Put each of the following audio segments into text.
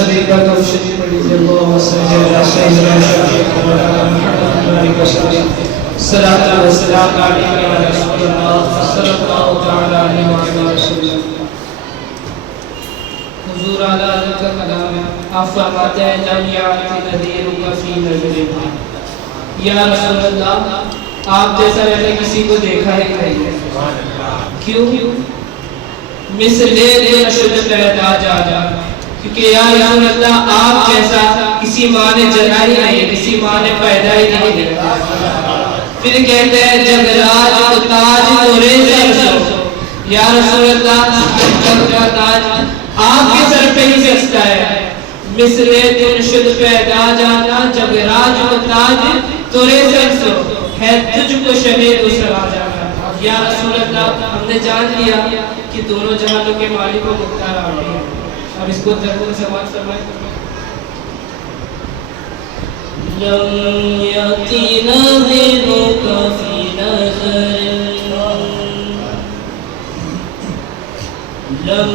سبھی کا تو شریف پڑھیے اللهم صل علی سیدنا محمد وسلم صلاۃ و سلام علیک یا رسول اللہ صلی اللہ تعالی علیہ وسلم۔ حضور اعلیٰ حضرت کا کلام ہے، آپ فرماتے ہیں لم یأتی نذیرک فی نظرک، یا رسول اللہ آپ جیسا میں نے کسی کو دیکھا ہی نہیں ہے۔ کیوں؟ مثل نشد پیدا جا، کیونکہ یا رسول اللہ آپ جیسا کسی ماں نے جنا ہی نہیں، کسی ماں نے پیدا ہی نہیں کیا۔ پھر کہتے ہیں جب راج کو تاج تورے سر سو، یا رسول اللہ جب کا تاج آپ کے سر پہ ہی سجتا ہے۔ مثل نشد پیدا جانا جب راج کو تاج تورے سر سو، ہے تجھ کو شہے دوسرا جانا۔ یا رسول اللہ ہم نے جان لیا کہ دونوں جہانوں کے مالک و مختار آپ ہیں۔ اب اس کو ترجمہ سماعت فرمائیں۔ لم یأتی نذیرک فی نظر، لم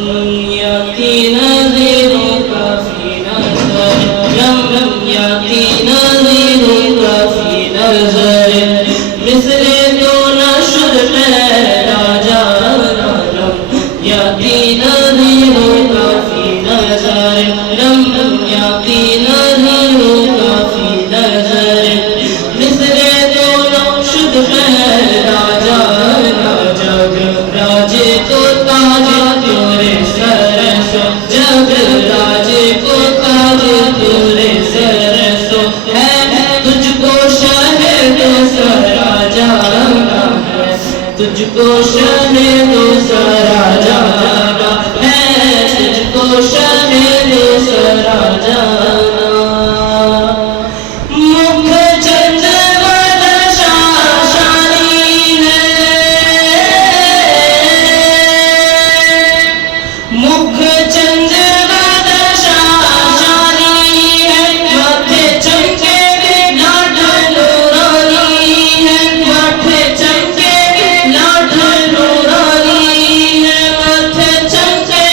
یأتی نذیرک فی نظر، لم یأتی نذیرک فی نظر، مثل تو نشد پیدا جانا، لم یأتی نذیرک فی نظر، لم یأتی نذیرک فی نظر، مثل تو نشد پیدا جانا، جب راج کو تاج تورے سر سو، جب راج کو تاج تورے سر سو، ہے تجھ کو شہر دوسرا جانا ہے، تجھ کو شہر دوسرا جانا ہے، تجھ کو شہر دوسرا جانا۔ مکھ چند بدشاہ شانی ہے، مکھ چند بدشاہ شانی ہے، ماتھے چمکے لاڈ نورانی ہے، ماتھے چمکے لاڈ نورانی ہے، ماتھے چمکے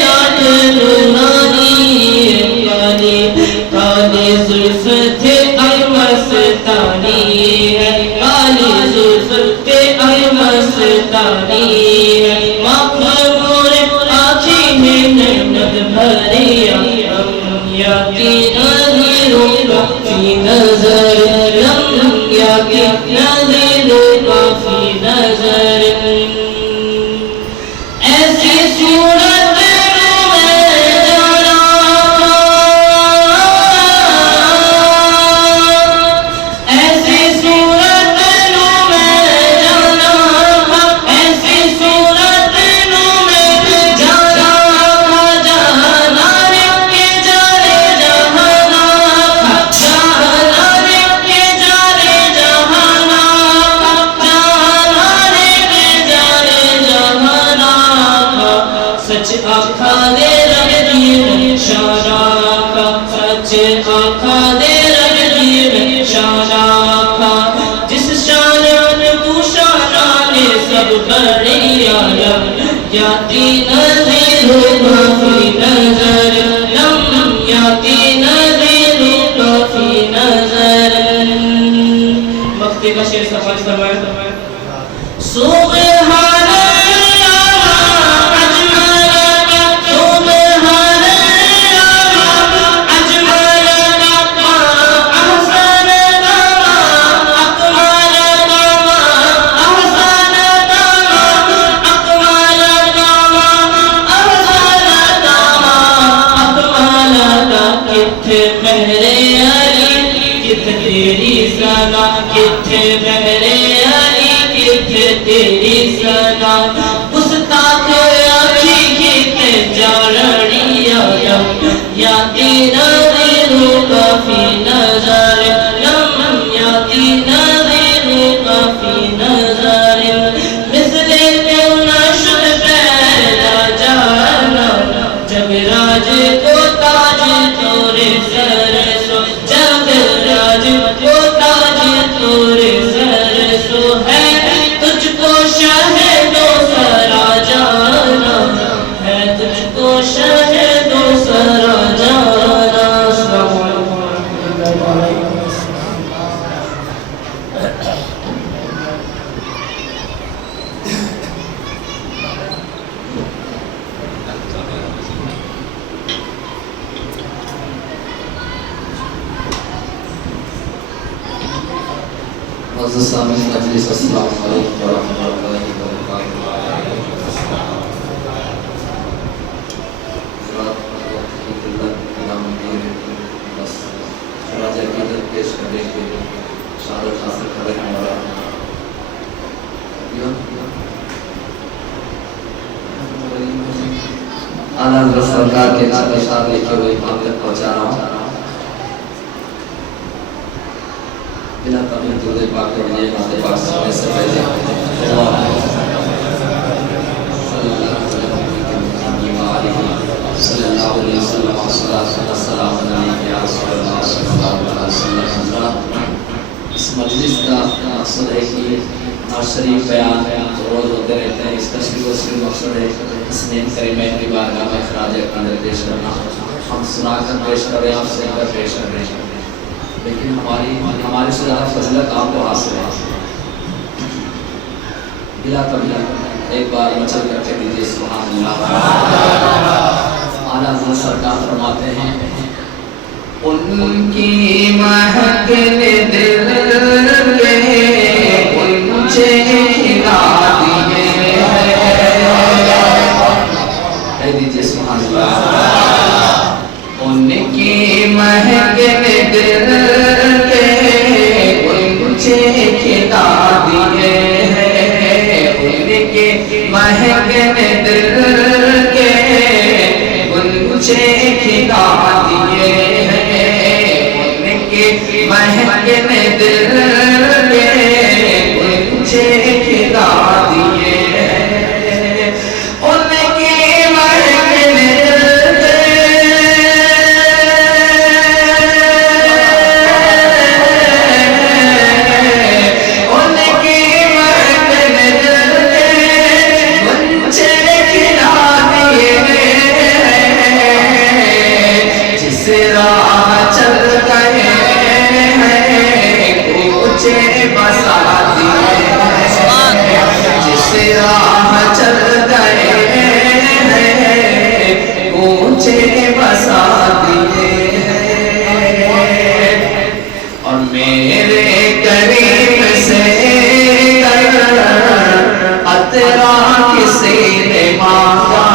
لاڈ نورانی ہے، کالی کالی زلف تھے مستانی ہے، کالی زلف تھے مستانی ہے، مخمور آنکھیں میں نعمت بھری، لم یأتی نذیرک فی نظر، لم یأتی نذیرک فی نظر، ایسی صورت میں جانا، ایسی صورت میں جانا، ایسی صورت میں جانا، جہانا کے جارے جہانا، جہانا کے جارے جہانا، جہانا کے جارے جہانا، سچ آقا دے رکھ دیے شان آقا، سچ آقا دے رکھ دیے شان آقا، جس شان میں تو شان نے سب بڑی عالم، یاتی نذیرک فی نظر، لم یاتی نذیرک فی نظر۔ مقطع کا شعر سماعت فرمائیں۔ سبحان تیری سنا گستاخ آنکھی کتے جارڑی آدم، یاتی نذیرک فی نظر، لم یاتی نذیرک فی نظر، مثل تو نشد پیدا جانا، جب راج کو تاج تورے سر سو، جب راج کو تاج تورے سر سو، ہے تجھ کو سامعین مجلس السلام علیکم ورحمۃ اللہ وبرکاتہ۔ بس خراج عقیدت پیش کرنے کے شہادت حاصل کر رہے ہیں والا اعلیٰ حضرت سرکار کے نعت لکھے ہوئے آپ تک پہنچا رہا ہوں۔ بلا تمہیں درود پاک پڑھیے نعت پاک سننے سے پہلے صلی اللہ علیہ وسلم السلام علیکم یا رسول اللہ صلی اللہ علیہ وسلم۔ اس مجلس کا مقصد ہے کہ نعت شریف بیان روز ہوتے رہتے ہیں، اس کا صرف مقصد ہے حسنین کریمین کی بارگاہ میں خراج عقیدت پیش کرنا۔ ہم سنا کر پیش کر رہے ہیں، آپ سن کر پیش کر رہے ہیں، لیکن ہماری سے زیادہ فضلت آپ کو حاصل ہے۔ بلا تمہیں ایک بار مچل کر کے دیجیے سبحان اللہ۔ اعلیٰ حضرت سرکار فرماتے ہیں ان کی مہک نے دل کے مجھے کھلا دیے ہیں، دیجیے سبحان اللہ۔ ان کی مہک نے دل کے مجھے کھلا دیے ہیں، ان کی مہک نے دل کے مجھے کھلا دیے ہیں، ان کی مہک نے دل کے مجھے کھلا دیے ہیں، ان کی مہک نے بسا دیے ہیں، اور میرے قریب سے اطرا کسی نے مانگا،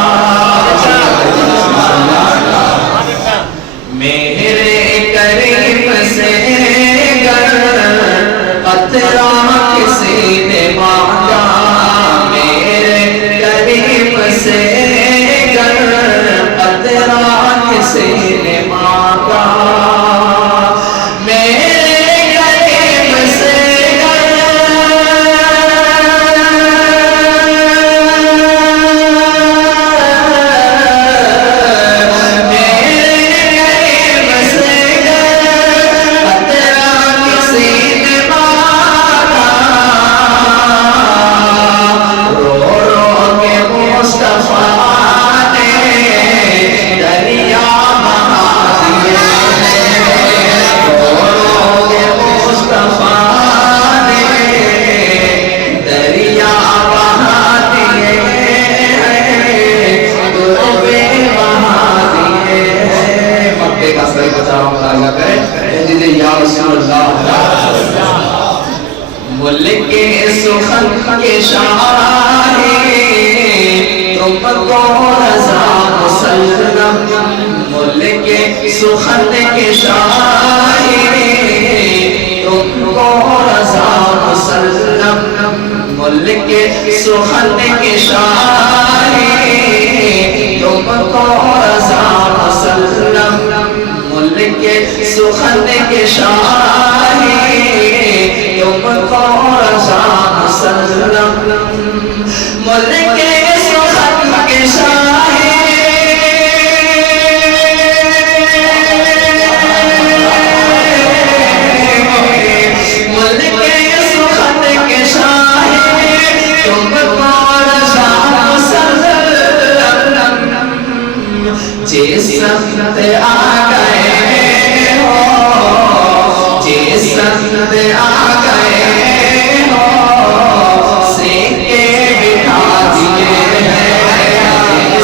میرے قریب سے اطرا کسی نے مانگا، میرے قریب سے کسی نے مانگا، میرے قریب سے ملک سخن کے شاہی تم کو رضا مسلم، ملک سخن کے شاہی تم کو رضا مسلم، ملک سخن کے شاہی تم کو رضا مسلم، ملک سخن کے شاہی تم کو رضا مسلم، ملک سخن کے شاہی ملک سخن کے شاہی تم کو رضا مسلم، جس سمت آ گئے ہو، جس سمت آ گئے ہو، سیکھے بٹھا دیے ہیں،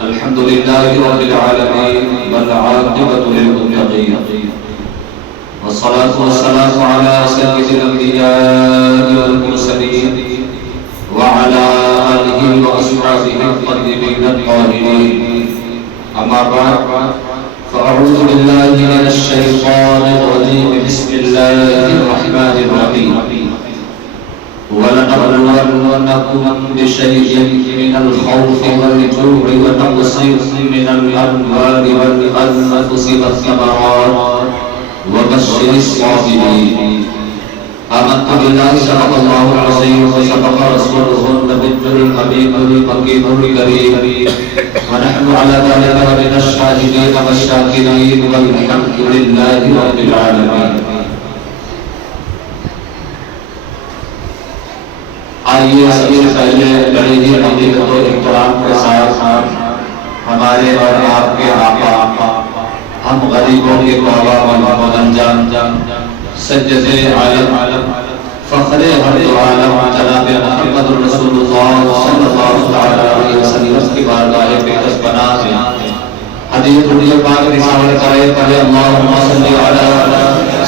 الحمد لله رب العالمين والعاقبة للمتقين والصلاة والسلام على سيد الأنبياء والمرسلين وعلى آله وأصحابه الطيبين الطاهرين أما بعد فأعوذ بالله من الشيطان الرجيم بسم الله الرحمن الرحيم ولنبلونكم بشيء من الخوف والجوع ونقص من الأموال والأنفس والثمرات وبشر الصابرين آمنت بالله صدق الله العظيم وصدق رسوله النبي الحبيب المكي الكريم ونحن على ذلك من الشاهدين والشاكرين والحمد لله رب العالمين. آئیے سب سے پہلے بڑی ہی عقیدت و احترام کے ساتھ ہمارے اور آپ کے آقا ہم غریبوں کے بابا مولانا جان سجد عالم فخر ہر دو عالم جناب محمد رسول اللہ صلی اللہ علیہ وسلم کی بارگاہ بےکس پناہ میں حدیث روح پاک رسالت کرے پڑھے اللہم صلی علی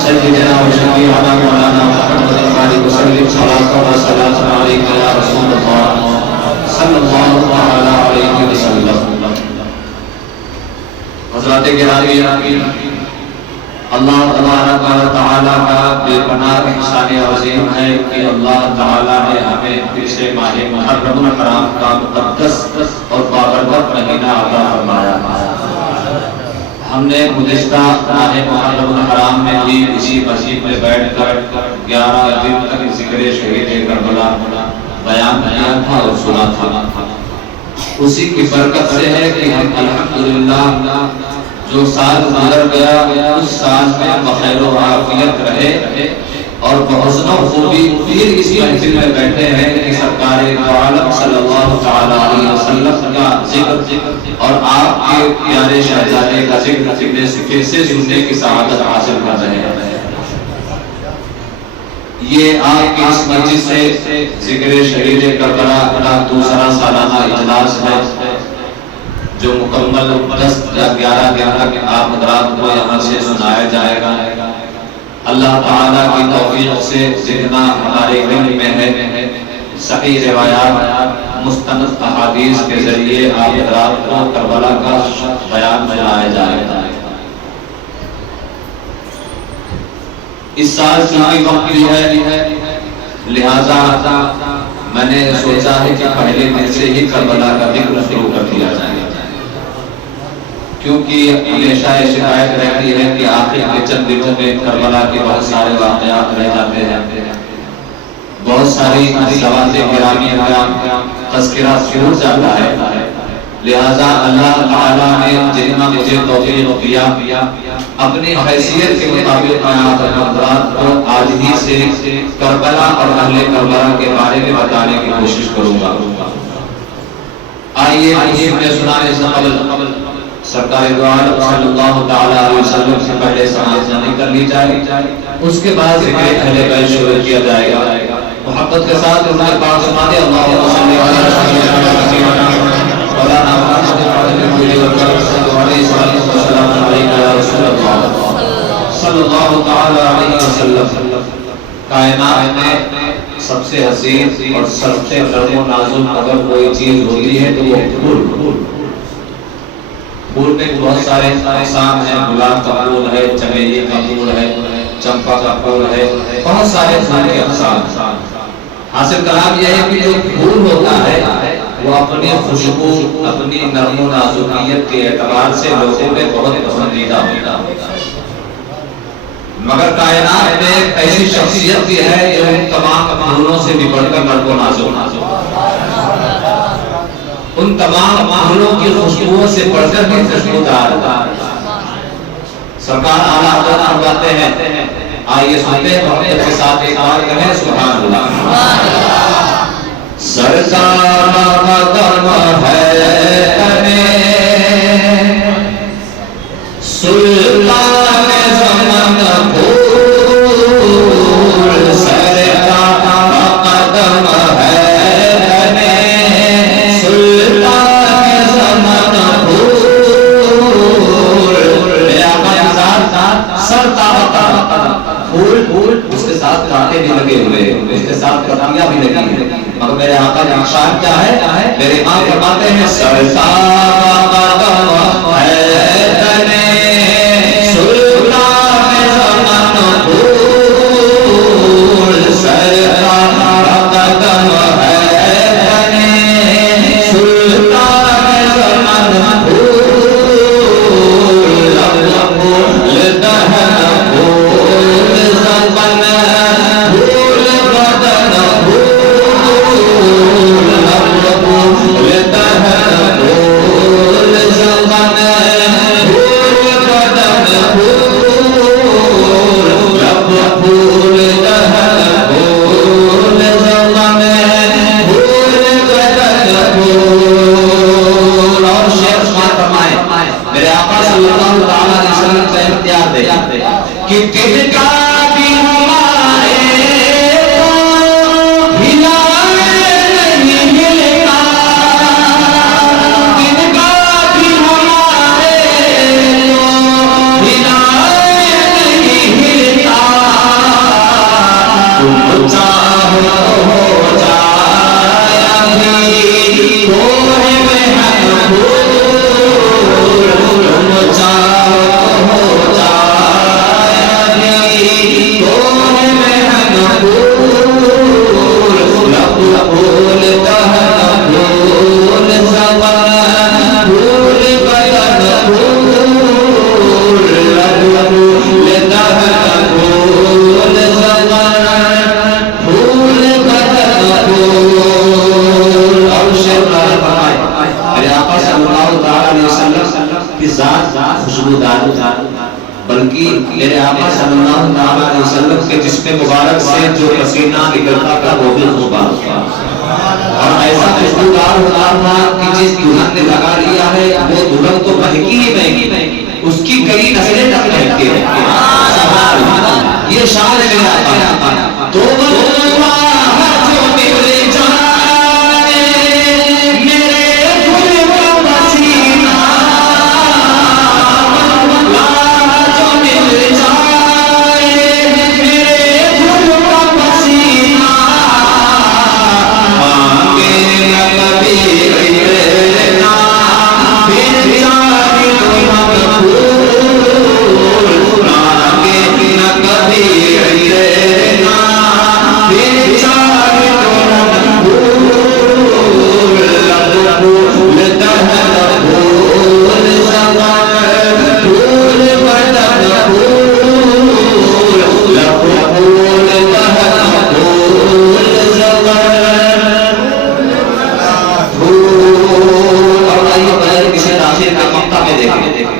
سیدنا و شفیعنا مولانا محمد علیہ وسلم صلاۃ و سلام علیک یا رسول اللہ صلی اللہ علیہ وسلم. حضرات گرامی اللہ تبارک و تعالی کا بے پناہ احسان عظیم ہے کہ اللہ تعالی نے ہمیں اسے ماہ محرم الحرام کا مقدس اور بابرکت مہینہ عطا فرمایا. ہم نے گزشتہ ماہ محرم الحرام میں بھی اسی مسجد میں بیٹھ کر 11 دن تک ذکر شہید کربلا بیان کیا تھا اور سنا تھا. اسی کی برکت سے ہے کہ ہم الحمدللہ جو سال گزر گیا اس سال میں بخیر و عافیت رہے اور بحسن و خوبی پھر اس محفل میں بیٹھے ہیں کہ سرکار عالم صلی اللہ علیہ وسلم کا ذکر اور آپ کے پیارے شہزادے کا ذکر پھر سے سننے کی سعادت حاصل کر رہے ہیں. یہ آپ کی اس مسجد سے ذکر شہید کربلا کا دوسرا سالانہ اجلاس ہے جو مکمل 10 یا 11 دن تک آپ حضرات کو یہاں سے سنایا جائے گا. اللہ تعالیٰ کی توفیق سے جتنا ہمارے علم میں ہے صحیح روایات مستند احادیث کے ذریعے آپ حضرات کو کربلا کا بیان سنایا جائے گا. اس سال چونکہ وقت بھی ہے لہذا میں نے سوچا ہے کہ پہلے دن سے ہی کربلا کا ذکر شروع کر دیا جائے گا کیونکہ ہمیشہ یہ شکایت رہتی ہے کہ آخر کے چند دنوں میں کربلا کے بہت سارے واقعات رہ جاتے ہیں, بہت ساری سواتِ گرامی کا تذکرہ چھوٹ جاتا ہے. لہذا اللہ تعالیٰ نے جتنا مجھے توفیق دیا اپنی حیثیت کے مطابق میں آپ حضرات کو آج ہی سے کربلا اور اہل کربلا کے بارے میں بتانے کی کوشش کروں گا. آئیے میں سنانے سے قبل سرکار دو عالم صلی اللہ علیہ وسلم سے پہلے سماعت جانی کر لی جائے, اس کے بعد ذکر اہل بیت شروع کیا جائے گا. محبت کے ساتھ ان کے پاس سمانے اللہم صلی علی سیدنا مولانا محمد علیہ وسلم علیہ یا رسول اللہ صلی اللہ علیہ وسلم. کائنات میں سب سے حسین اور سب سے نرم و نازک اگر کوئی چیز ہوتی ہے تو وہ پھول میں بہت سارے اقسام ہیں. گلاب کا پھول ہے, چمیلی کا پھول ہے, چمپا کا پھول ہے, بہت سارے پھول کے اقسام. حاصل کلام یہ ہے کہ جو پھول ہوتا ہے وہ اپنی خوشبو اپنی نرم و نازکیت کے اعتبار سے لوگوں میں بہت پسندیدہ ہوتا ہے, مگر کائنات میں ایسی شخصیت بھی ہے جو ان تمام پھولوں سے بھی بڑھ کر نرم و نازک ان تمام پھولوں کی خوشبوؤں سے بڑھ کر بھی خوشبودار سرکار اعلیٰ حضرت فرماتے ہیں. آئیے سنتے ہیں محبت کے ساتھ ایک بار کہیں سبحان اللہ. سرکار قدم ہے کنے سلطان زمان پھول سرکار بھی لگے ہوئے، اس کے ساتھ پتنگیاں بھی لگی ہیں، مگر میرے آقا جہاں شان کیا ہے؟ میرے امام فرماتے ہیں بلکہ میرے آقا صلی اللہ علیہ وسلم کے جسم مبارک سے جو پسینہ نکلتا تھا وہ بھی مبارک تھا، اور ایسا خوشبودار ہوتا تھا کہ جس دلہن نے لگا لیا ہے وہ دلہن تو مہنگی ہی مہنگی، اس کی کئی نسلیں تک مہنگی ہیں۔ یہ شان ہے میرے آقا۔ تو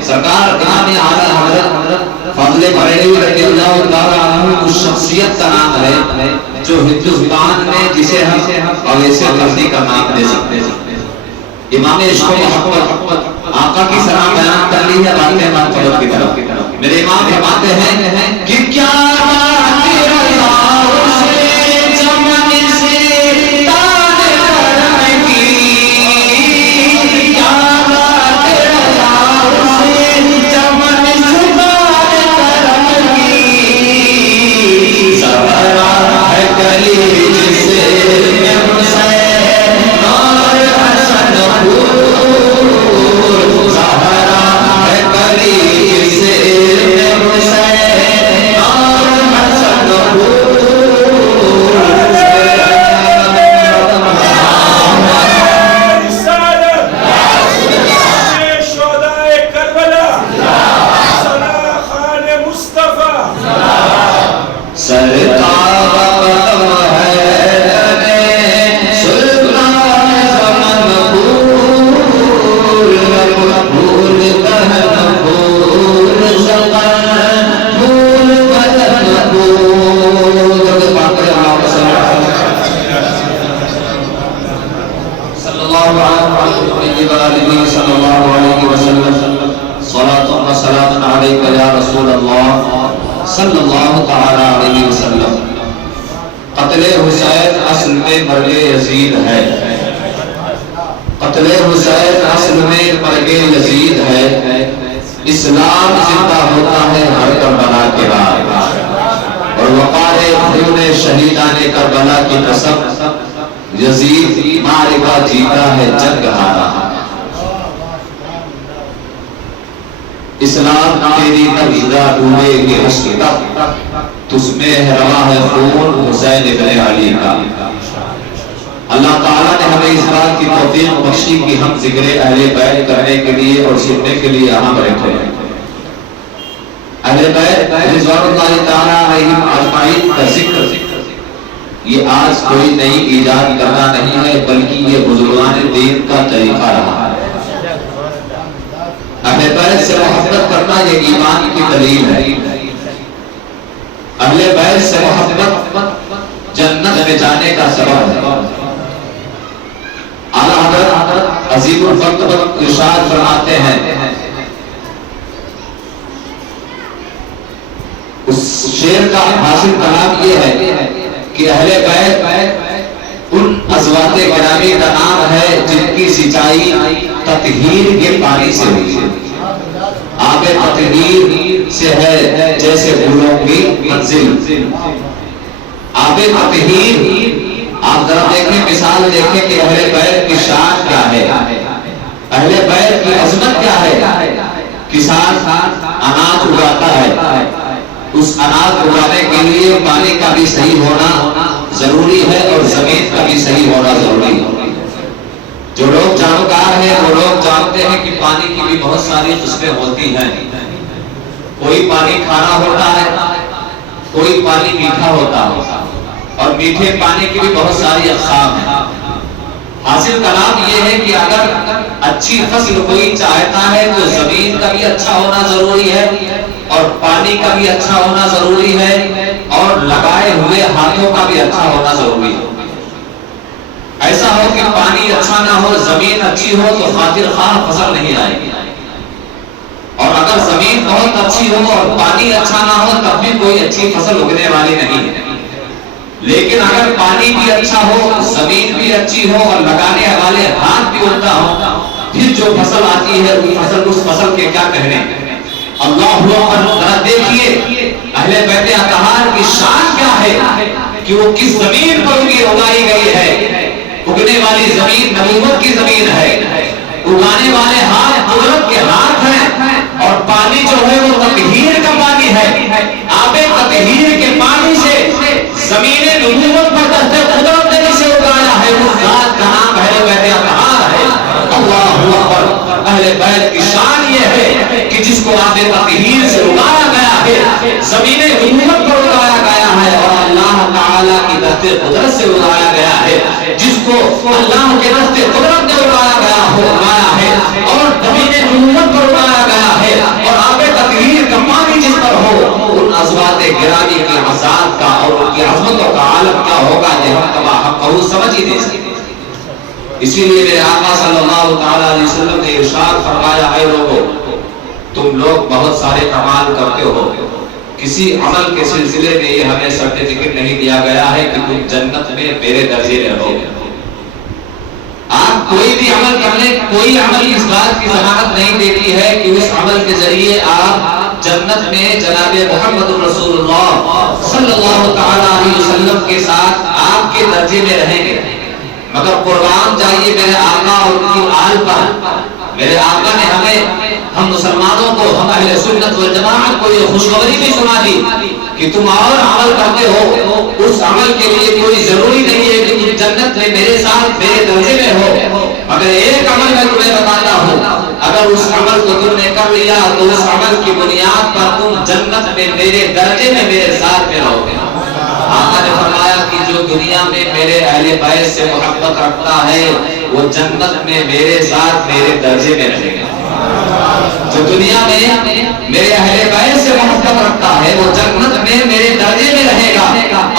سرکار امام اعلیٰ حضرت فاضل بریلوی رضی اللہ تعالی عنہ اس شخصیت کا نام ہے جو ہندوستان میں جسے ہم اویس قرنی کا نام دے سکتے ہیں۔ امام عشق و محبت آقا کی سنا بیان کر لی ہے باتیں امام فضل کی طرف۔ میرے امام فرماتے ہیں کہ کیا صلی اللہ تعالی علیہ وسلم۔ قتل حسین اصل میں مرگ یزید ہے، قتل حسین اصل میں مرگ یزید ہے۔ اسلام زندہ ہوتا ہے ہر کربلا کے بعد، اور وقار خون شہیدان کربلا کی قسم، یزید معرکہ جیتا ہے جنگ ہارا۔ اسلام تیری نبیدہ ڈوبے گی حشر تک، تجھ میں روا ہے خون حسین ابن علی کا۔ اللہ تعالیٰ نے ہمیں اس بات کی توفیق بخشی کہ ہم ذکر اہل بیت کرنے کے لیے اور سننے کے لیے یہاں بیٹھے ہیں۔ اہل بیت رضوان اللہ تعالیٰ علیہم اجمعین کا ذکر یہ آج کوئی نئی ایجاد کرنا نہیں ہے، بلکہ یہ بزرگان دین کا طریقہ رہا ہے۔ اہل بیت سے محبت کرنا یہ ایمان کی دلیل ہے۔ اہل بیت سے محبت جنت میں جانے کا سبب ہے۔ اعلیٰ حضرت عظیم الفقر ارشاد فرماتے ہیں، اس شعر کا حاصل کلام یہ ہے کہ اہل بیت ان ازواج گرامی کا نام ہے جن کی سچائی تطہیر کے پانی سے ہوئی ہے۔ آب تطہیر سے ہے جیسے پھولوں کی منزل۔ آب تطہیر آپ ذرا دیکھیں، مثال دیکھیں کہ اہل بیت کی شان کیا ہے، اہل بیت کی عظمت کیا ہے۔ کسان اناج اگاتا ہے، اس اناج اگانے کے لیے پانی کا بھی صحیح ہونا ضروری ہے اور زمین کا بھی صحیح ہونا ضروری ہے۔ جو لوگ جانکار ہیں وہ لوگ جانتے ہیں کہ پانی کی بھی بہت ساری قسمیں ہوتی ہیں۔ کوئی پانی کھارا ہوتا ہے، کوئی پانی میٹھا ہوتا ہے، اور میٹھے پانی کی بھی بہت ساری اقسام ہیں۔ حاصل کلام یہ ہے کہ اگر اچھی فصل کوئی چاہتا ہے تو زمین کا بھی اچھا ہونا ضروری ہے اور پانی کا بھی اچھا ہونا ضروری ہے اور لگائے ہوئے ہاتھوں کا بھی اچھا ہونا ضروری ہے۔ ایسا ہو کہ پانی اچھا نہ ہو، زمین اچھی ہو تو خاطر خواہ فصل نہیں آئے گی، اور اگر زمین بہت اچھی ہو اور پانی اچھا نہ ہو تب بھی کوئی اچھی فصل اگنے والی نہیں ہے۔ لیکن اگر پانی بھی اچھا ہو، زمین بھی اچھی ہو اور لگانے والے ہاتھ بھی عمدہ ہو، پھر جو فصل آتی ہے اس فصل کے کیا کہنے۔ اللہ اکبر، دیکھیے اہل بیت اطہار کی شان کیا ہے کہ وہ کس زمین پر اگائی گئی ہے۔ اگنے والی زمین نبوت کی زمین ہے، اگانے والے ہاتھ قدرت کے ہاتھ ہیں، اور پانی جو ہے وہ تطہیر کا پانی ہے۔ آب تطہیر کے پانی سے زمین نبوت پر دست قدرت نے جسے اگایا ہے وہ ذات کا نام اہل بیت اطہار ہے۔ اللہ اکبر، اہل بیت کی شان یہ ہے کہ جس کو آب تطہیر سے اگایا گیا ہے، زمین نبوت پر اگایا گیا ہے، اور اللہ تعالیٰ کی دست قدرت سے اگایا گیا ہے، جس کو اللہ کے دست قدرت نے اگایا ہے اور زمین نبوت پر اگایا گیا ہے، اور آب تطہیر کا پانی جس پر ہو، ان ازواج گرامی کی عظمت کا اور ان کی عظمتوں کا عالم کیا ہوگا یہ ہم تمام سمجھ ہی نہیں سکتے۔ اسی لیے میرے آقا صلی اللہ تعالی علیہ وسلم نے ارشاد فرمایا، اے لوگوں تم لوگ بہت سارے اعمال کرتے ہو، کسی عمل کے سلسلے میں یہ ہمیں سرٹیفکیٹ نہیں دیا گیا ہے کہ تم جنت میں میرے درجے میں رہو۔ آپ کوئی بھی عمل کرنے، کوئی عمل اس بات کی ضمانت نہیں دیتی ہے کہ اس عمل کے ذریعے آپ جنت میں جناب محمد رسول اللہ صلی اللہ تعالی علیہ وسلم کے ساتھ آپ کے درجے میں رہیں گے، مگر قربان جائیے میرے آقا اور ان کی آل پر۔ میرے آقا نے ہم مسلمانوں کو، ہم اہل سنت والجماعت کو یہ خوشخبری بھی سنا دی کہ تم اور عمل کرتے ہو، اس عمل کے لیے کوئی ضروری نہیں ہے کہ تم جنت میں میرے ساتھ میرے درجے میں ہو، مگر ایک عمل میں تمہیں بتاتا ہوں، اگر اس عمل کو تم نے کر لیا تو اس عمل کی بنیاد پر تم جنت میں میرے درجے میں میرے ساتھ میں رہو گے۔ آقا نے فرمایا کہ جو دنیا میں میرے اہل بیت سے محبت رکھتا ہے وہ جنت میں میرے ساتھ میرے درجے میں رہے گا۔ جو دنیا میں میرے اہل بیت سے محبت رکھتا ہے وہ جنت میں میرے درجے میں رہے گا۔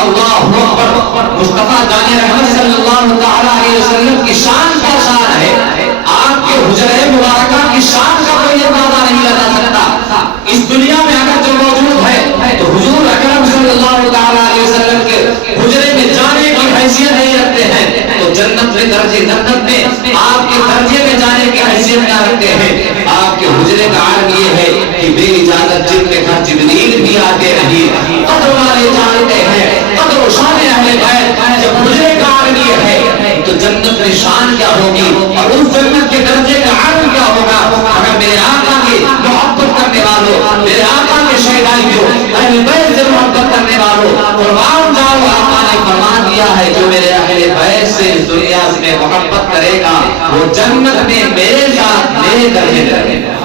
اللہ اکبر، مصطفیٰ جان رحمت صلی اللہ تعالی علیہ وسلم کی شان کیا شان ہے، آپ کے حجرہ مبارکہ کی شان کا کوئی اندازہ نہیں لگا سکتا۔ اس دنیا میں اگر جو موجود ہے تو حضور اکرم صلی اللہ تعالی علیہ وسلم کے حجرے میں جانے کی حیثیت نہیں رکھتے ہیں، تو جنت میں درجے، جنت میں آپ کے درجے میں جانے کی حیثیت نہ رکھتے ہیں۔ آپ کے حجرے کا عالم یہ ہے کہ بے اجازت جن کے گھر جبریل بھی آتے نہیں، قدر والے جانتے ہیں، قدر و شان اہل بیت جب حجرے کا عالم یہ ہے تو جنت کی شان کیا ہوگی اور اس جنت کے درجے کا عالم کیا ہوگا؟ اگر میرے آقا کی محبت کرنے والوں، میرے آقا کے شہدائیوں، اہل بیت سے محبت کرنے والوں قربان جاؤ، آقا نے فرمان دیا ہے جو میرے اہل بیت سے اس دنیا میں محبت کرے گا وہ جنت میں میرے ساتھ میرے درجے میں رہے گا۔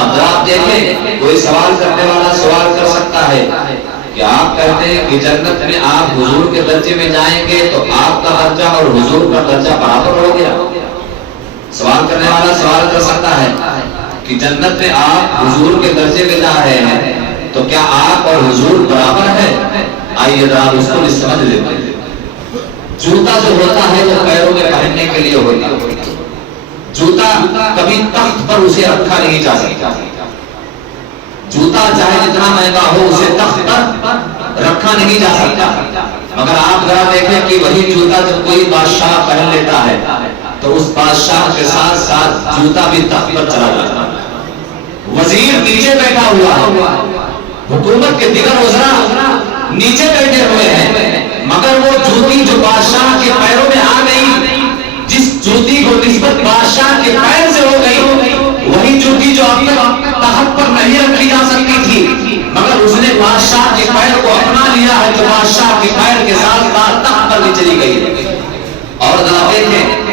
اب آپ دیکھیں کوئی سوال کرنے والا سوال کر سکتا ہے کہ آپ کہتے ہیں کہ جنت میں آپ حضور کے درجے میں جائیں گے تو آپ کا درجہ اور حضور کا درجہ برابر ہو گیا؟ سوال کرنے والا سوال کر سکتا ہے کہ جنت میں آپ حضور کے درجے میں جا رہے ہیں تو کیا آپ اور حضور برابر ہے؟ آئیے ذرا اس کو سمجھ لیتے ہیں۔ جوتا جو ہوتا ہے وہ پیروں میں پہننے کے لیے ہوتا ہے، جوتا کبھی تخت پر اسے رکھا نہیں جا سکتا، جوتا چاہے جتنا مہنگا ہو اسے تخت پر رکھا نہیں جا سکتا، مگر آپ ذرا دیکھیں کہ وہی جوتا جب کوئی بادشاہ پہن لیتا ہے تو اس بادشاہ کے ساتھ ساتھ جوتا بھی تخت پر چلا جاتا ہے۔ وزیر نیچے بیٹھا ہوا ہے، حکومت کے دیگر وزراء نیچے بیٹھے ہوئے ہیں، مگر وہ جوتی جو بادشاہ کے پیروں میں آ گئی، جس جوتی کو نسبت بادشاہ کے پیر سے ہو گئی، وہی جوتی جو اب تک تخت پر نہیں رکھی جا سکتی تھی، مگر اس نے بادشاہ کے پیر کو اپنا لیا ہے، جو بادشاہ کے پیر کے ساتھ ساتھ تخت پر بھی چلی گئی۔ اور ذرا دیکھیں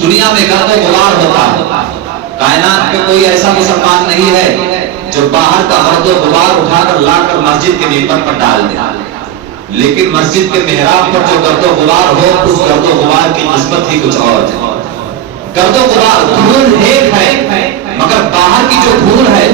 دنیا میں گرد و غبار ہوتا ہے، کائنات میں کوئی ایسا مسلمان نہیں ہے جو باہر کا گرد و غبار اٹھا کر لا کر مسجد کے ممبر پر ڈال دے، لیکن مسجد کے محراب پر جو گرد و غبار ہو اس گرد و غبار کی نسبت ہی کچھ اور ہے۔ گرد و غبار دھول ایک ہے مگر باہر کی جو دھول ہے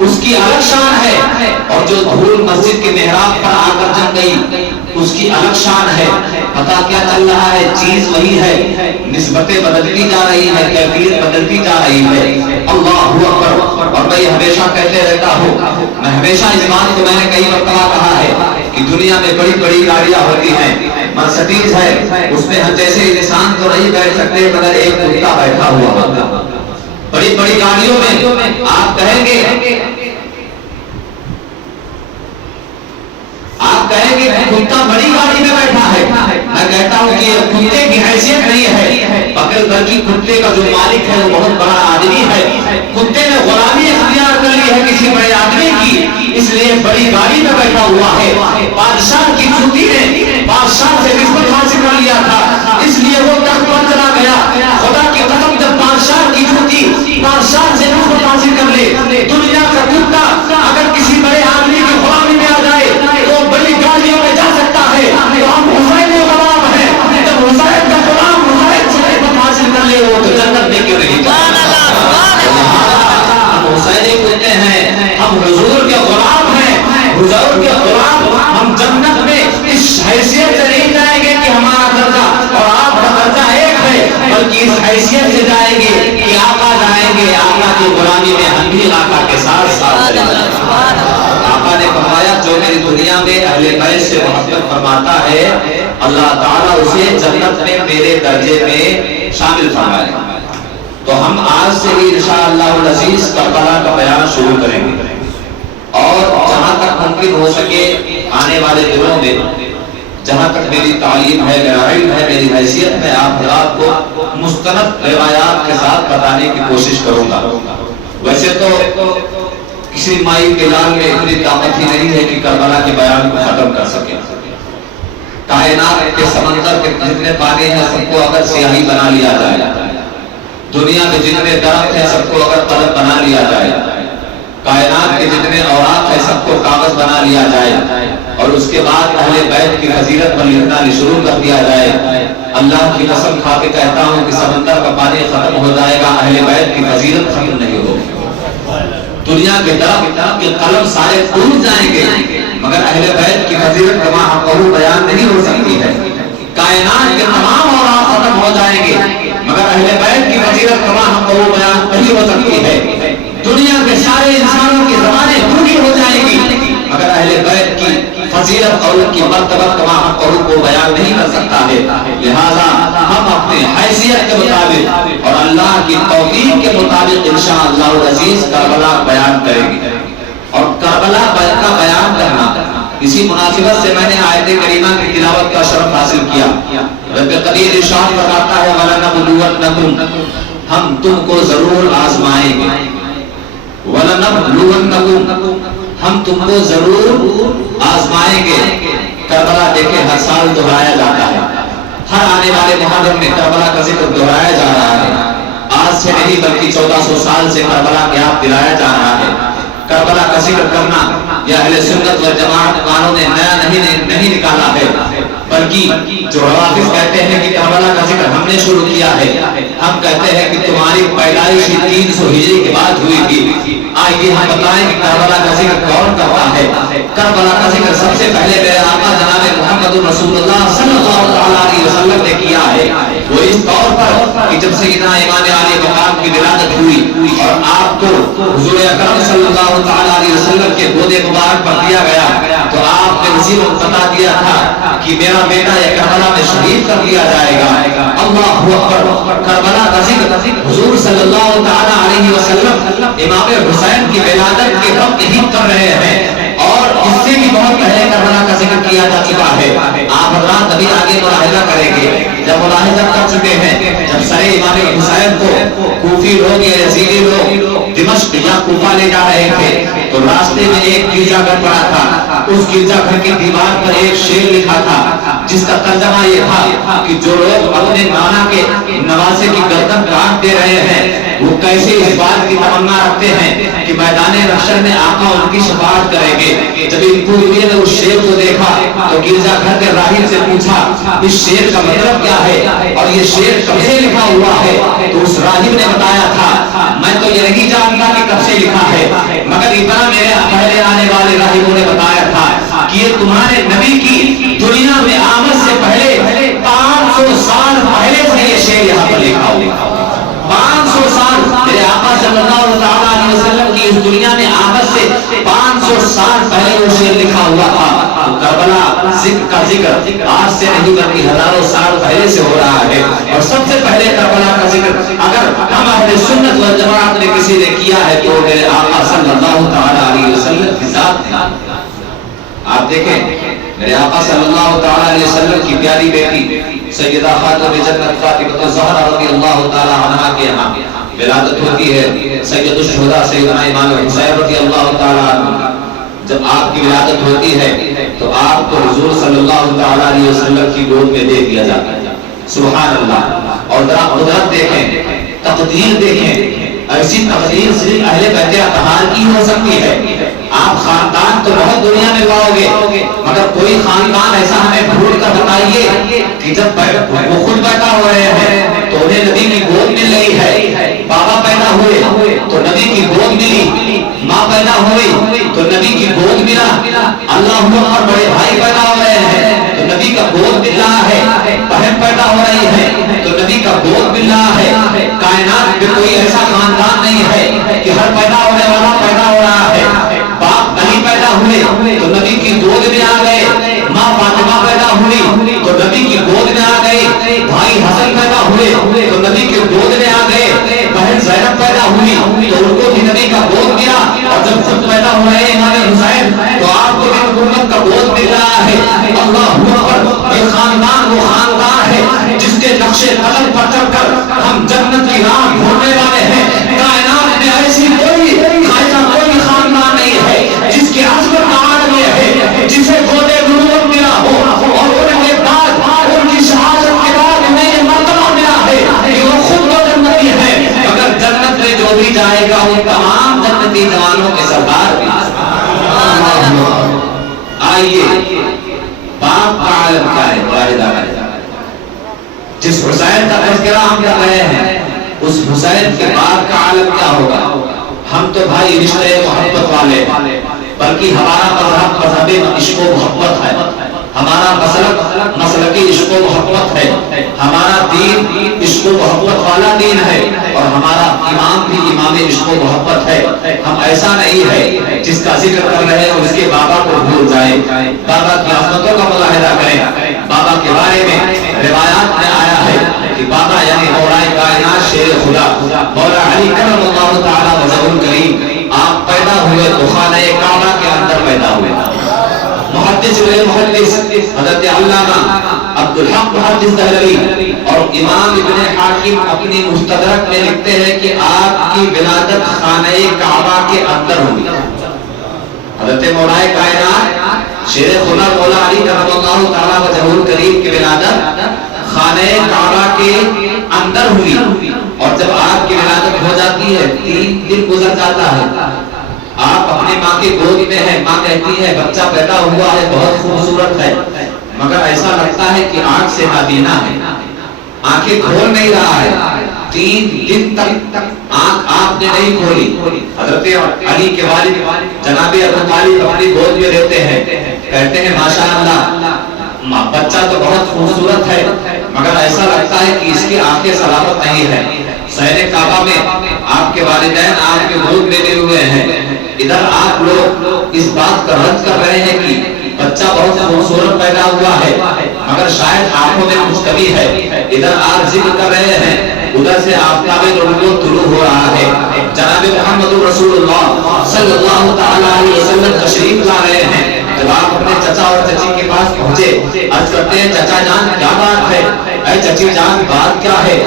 اس کی الگ شان ہے، اور جو دھول مسجد کے محراب پر آ کر جم گئی اس کی الگ شان ہے۔ پتا کیا چل رہا ہے؟ چیز وہی ہے، نسبتیں بدلتی جا رہی ہے، کیفیت بدلتی جا رہی ہے۔ اللہ اکبر۔ اور میں ہمیشہ کہتے رہتا ہوں، میں ہمیشہ اس بات کو میں نے کئی مرتبہ کہا ہے کہ دنیا میں بڑی بڑی گاڑیاں ہوتی ہیں، مرسڈیز ہے، اس میں ہم جیسے انسان تو نہیں بیٹھ سکتے مگر ایک کتا بیٹھا ہوا ہوتا۔ بڑی بڑی گاڑیوں میں آپ کہیں گے کتا بڑی گاڑی میں بیٹھا ہے، میں کہتا ہوں کہ یہ کتے کی حیثیت نہیں ہے، بقر بلکہ کتے کا جو مالک ہے وہ بہت بڑا آدمی ہے، کتے نے غلامی اختیار کر لی ہے کسی بڑے آدمی کی، اس لیے بڑی گاڑی میں بیٹھا ہوا ہے۔ بادشاہ کی جوتی نے بادشاہ سے نسبت حاصل کر لیا تھا، اس لیے وہ تخت پر چلا گیا۔ خدا کی قسم جب بادشاہ کی جوتی بادشاہ سے نسبت حاصل کر لے، دنیا کا کتا اگر کسی بڑے آدمی کی غلامی میں آ جائے تو بڑی گاڑیوں میں جا سکتا ہے، تو ہم حسین غلام ہیں، جب حسین کا غلام حسین سے نسبت حاصل کر لے وہ تو جنت میں کیوں نہیں جاتا؟ ہم حسین کہتے ہیں، ہم حضور کے غلام ہیں، حضور کے غلام ہم جنت میں اس حیثیت سے نہیں جائیں گے کہ ہمارا درجہ اور آپ کا درجہ ایک ہے، بلکہ اس حیثیت سے جائیں گے کہ آقا جائیں گے، آقا کی غلامی میں ہم بھی آقا کے ساتھ ساتھ چلے جائیں گے۔ آقا نے فرمایا جو میری دنیا میں اہل بیت سے محبت فرماتا ہے اللہ تعالیٰ اسے جنت میں میرے درجے میں شامل فرمائے گا۔ تو ہم آج سے ہی انشاءاللہ العزیز کربلا کا بیان شروع کریں گے، اور جہاں تک ممکن ہو سکے آنے والے دنوں میں جہاں تک میری تعلیم ہے، میرا علم ہے، میری حیثیت میں آپ حضرات کو مستند روایات کے ساتھ بتانے کی کوشش کروں گا۔ ویسے تو کسی مائی کے لال میں اتنی طاقت ہی نہیں ہے کہ کربلا کے بیان کو ختم کر سکے۔ کائنات کے سمندر کے جتنے پانی ہیں سب کو اگر سیاہی بنا لیا جائے، دنیا میں جتنے درخت ہیں سب کو اگر قلم بنا لیا جائے، کائنات کے جتنے اوراق ہیں سب کو کاغذ بنا لیا جائے، اور اس کے بعد اہل بیت کی فضیلت پر لکھنا شروع کر دیا جائے، اللہ کی قسم کھا کے کہتا ہوں کہ سمندر کا پانی ختم ہو جائے گا، اہل بیت کی فضیلت ختم نہیں ہوگی۔ دنیا کے درخت کے قلم سارے ٹوٹ جائیں گے مگر اہل بیت کی فضیلت کما حقہ بیان نہیں ہو سکتی ہے۔ کائنات کے تمام اوراق ختم ہو جائیں گے مگر اہل بیت کی فضیلت کما حقہ بیان نہیں ہو سکتی ہے۔ دنیا کے سارے انسانوں کی زبانیں پوری ہو جائیں گی مگر اہل بیت کی فضیلت اور ان کی مرتبہ کما حقہ کو بیان نہیں کر سکتا ہے۔ لہذا ہم اپنے حیثیت کے مطابق اور اللہ کی توفیق کے مطابق انشاءاللہ العزیز کربلا بیان کریں گے، اور کربلا کا بیان کرنا اسی مناسبت سے میں نے آیت کریمہ کی تلاوت کا شرف حاصل کیا. رب قدیر ارشاد فرماتا ہے وَلَنَبْلُوَنَّكُمْ ہم تم کو ضرور آزمائیں گے. وَلَنَبْلُوَنَّكُمْ ہم تم کو ضرور آزمائیں گے. کربلا دیکھیں ہر سال دہرایا جاتا ہے. ہر آنے والے محرم میں کربلا کا ذکر دہرایا جا رہا ہے. آج سے نہیں بلکہ 1400 سال سے کربلا کی یاد دلایا جا رہا ہے. کربلا کا ذکر کرنا یا اہل سنت و جماعت قانون نے نیا نہیں نکالا ہے، بلکہ جو روافض کہتے ہیں کہ کربلا کا ذکر ہم نے شروع کیا ہے. ہم کہتے ہیں کہ تمہاری پیدائش 300 ہجری کے بعد ہوئی تھی. آئیے ہم بتائیں کہ کربلا کا ذکر کون کرتا ہے. کربلا کا ذکر سب سے پہلے میرے آقا جناب محمد رسول اللہ صلی اللہ علیہ وسلم نے کیا ہے. وہ اس طور پر کہ جب سیدنا امام علی مقام کی ولادت ہوئی اور آپ کو حضور اکرم صلی اللہ علیہ وسلم کے گود مبارک پر دیا گیا تو آپ نے اسی وقت بتا دیا تھا کہ میرا بیٹا یہ کربلا میں شہید کر دیا جائے گا. اللہ اکبر. کربلا کا ذکر حضور صلی اللہ علیہ وسلم امام حسین کی ولادت کے وقت ہی کر رہے ہیں اور اس سے بھی بہت پہلے کربلا کا ذکر کیا جا چکا ہے. آپ حضرات ابھی آگے ملاحظہ کریں گے. جب ملاحظہ کر چکے ہیں جب سر امام حسین کو کوفی لوگ یا یزیدی لوگ دمشق یا کوفہ لے جا رہے تھے تو راستے میں ایک گرجا گھر پڑا تھا. اس گرجا گھر کی دیوار پر ایک شعر لکھا تھا جس کا ترجمہ یہ تھا کہ جو لوگ اپنے نانا کے نواسے کی گردن کاٹ دے رہے ہیں وہ کیسے اس بات کی تمنا رکھتے ہیں کہ میدان محشر میں آقا ان کی شفاعت کریں گے. جب ان پوریوں نے اس شعر کو دیکھا تو گرجا گھر کے راہب سے پوچھا اس شعر کا مطلب کیا ہے اور یہ شعر کب سے لکھا ہوا ہے. تو اس راہب نے بتایا تھا میں تو یہ نہیں جانتا کہ کب سے لکھا ہے مگر اتنا میرے پہلے آنے والے راہبوں نے بتایا تھا کہ یہ تمہارے نبی کی دنیا میں آمد سے پہلے 500 سال پہلے سے یہ شعر یہاں پر لکھا ہوا. 500 سال میرے آقا صلی اللہ علیہ وسلم کی اس دنیا میں آمد سے 500 سال پہلے وہ شعر لکھا ہوا تھا. کربلا ذکر کا ذکر آج سے نہیں بلکہ ہزاروں سال پہلے سے ہو رہا ہے. اور سب سے پہلے کربلا کا ذکر اگر ہم اہل سنت و جماعت نے کسی نے کیا ہے تو میرے آقا صلی اللہ علیہ وسلم کی ذات نے. آپ دیکھیں میرے آقا صلی اللہ علیہ وسلم کی پیاری بیٹی سیدہ خاتون جنت فاطمہ الزہرا رضی اللہ تعالی عنہا کے یہاں ولادت ہوتی ہے. سید الشہداء سیدنا امام حسین رضی اللہ تعالی عنہ جب آپ کی ولادت ہوتی ہے تو آپ کو حضور صلی اللہ علیہ وسلم کی گود میں دے دیا جاتا ہے. سبحان اللہ. اور ذرا قدرت دیکھیں, تقدیر دیکھیں. ایسی تقدیر صرف اہل بیت اطہار کی ہو سکتی ہے. آپ خاندان تو بہت دنیا میں پاؤ گے مگر کوئی خاندان ایسا ہمیں ڈھونڈ کر بتائیے کہ جب وہ خود پیدا ہو رہے ہیں تو انہیں نبی کی گود مل رہی ہے. بابا پیدا ہوئے تو نبی کی گود ملی, ماں پیدا ہوئی تو نبی کی گود ملا. اللہ اور بڑے بھائی پیدا ہو رہے ہیں تو نبی کا گود مل رہا ہے. بہن پیدا ہو رہی ہے تو نبی کا گود مل رہا ہے. کائنات میں کوئی ایسا خاندان نہیں ہے کہ ہر پیدا ہونے والا پیدا ہو رہا ہے. باپ علی پیدا ہوئے تو نبی کی گود میں آ گئے. ماں فاطمہ پیدا ہوئی تو نبی کی گود میں آ گئے. بھائی حسن پیدا ہوئے تو نبی کی گود میں آ گئے. بہن زینب پیدا ہوئی تو ان کو بھی نبی کا گود ملا. اور جب خود پیدا ہو رہے امام حسین تو آپ کو بھی حکومت کا گود مل رہا ہے. اللہ اکبر. یہ خاندان وہ خاندان ہے جس کے نقش قدم پر چل کر ہم جنت کی راہ ڈھونڈنے والے ہیں. کائنات میں ایسی کوئی خاندان نہیں ہے جس کی عظمت عالم یہ ہے جسے گودے نبوت ملا ہو اور ان کے بعد ان کی شہادت کے بعد انہیں یہ مرتبہ ملا ہے کہ وہ خود وہ جنتی ہے. اگر جنت میں جو بھی جائے گا وہ تمام جنتی جوانوں کے سردار بھی. آئیے باپ کا عالم کیا ہے والدہ کا. جس حسین کا تذکرہ ہم کر رہے ہیں اس حسین کے باپ کا عالم کیا ہوگا. ہم تو بھائی رشتے محبت والے بلکہ ہمارا مذہب مذہبی عشق و محبت ہے. ہمارا مسلک مسلکی عشق و محبت ہے. ہمارا دین عشق و محبت والا دین ہے اور ہمارا امام بھی امام عشق و محبت ہے. ہم ایسا نہیں ہے جس کا ذکر کر رہے ہیں اس کے بابا کو بھول جائیں. بابا کی عظمتوں کا ملاحظہ کریں. بابا کے بارے میں روایات میں آیا ہے کہ بابا یعنی مولا کائنات شیر خدا مولا علی کرم اللہ تعالی وجہ الکریم آپ پیدا ہوئے تو خانہ کعبہ کے اندر پیدا ہوئے. محدث محدث حضرت علامہ عبدالحق محدث دہلوی اور امام ابن حاکم اپنی مستدرک میں لکھتے ہیں کہ آپ کی ولادت خانہ کعبہ کے اندر ہوئی. حضرت مولا کائنات شیر خدا مولا علی کرم اللہ تعالی وجہہ الکریم کی ولادت خانہ کعبہ کے اندر ہوئی. اور جب آپ کی ولادت ہو جاتی ہے 3 دن گزر جاتا ہے، آپ اپنی ماں کی گود میں ہیں، ماں کہتی ہے بچہ پیدا ہوا ہے بہت خوبصورت ہے، مگر ایسا لگتا ہے کہ آنکھ سے نابینا ہے، آنکھیں کھول نہیں رہا ہے. 3 دن تک آنکھ آپ نے نہیں کھولی. حضرت علی کے والد جناب ابو طالب اپنی گود میں لیتے ہیں، کہتے ہیں ماشاءاللہ بچہ تو بہت خوبصورت ہے، مگر ایسا لگتا ہے کہ اس کی آنکھیں سلامت نہیں ہے. صحن کعبہ میں آپ کے والدین آپ کے گود میں لیے ہوئے ہیں، ادھر آپ لوگ اس بات کا رد کر رہے ہیں کہ بچہ بہت خوبصورت پیدا ہوا ہے مگر شاید آنکھوں میں کچھ کمی ہے. ادھر آپ ذکر کر رہے ہیں، ادھر سے آفتاب نبوت طلوع ہو رہا ہے. جناب محمد رسول اللہ صلی اللہ تعالی علیہ وسلم تشریف لا رہے ہیں. جب آپ اپنے چچا اور چچی کے پاس پہنچے، عرض کرتے ہیں چچا جان کیا بات ہے، اے چچی جان بات کیا ہے؟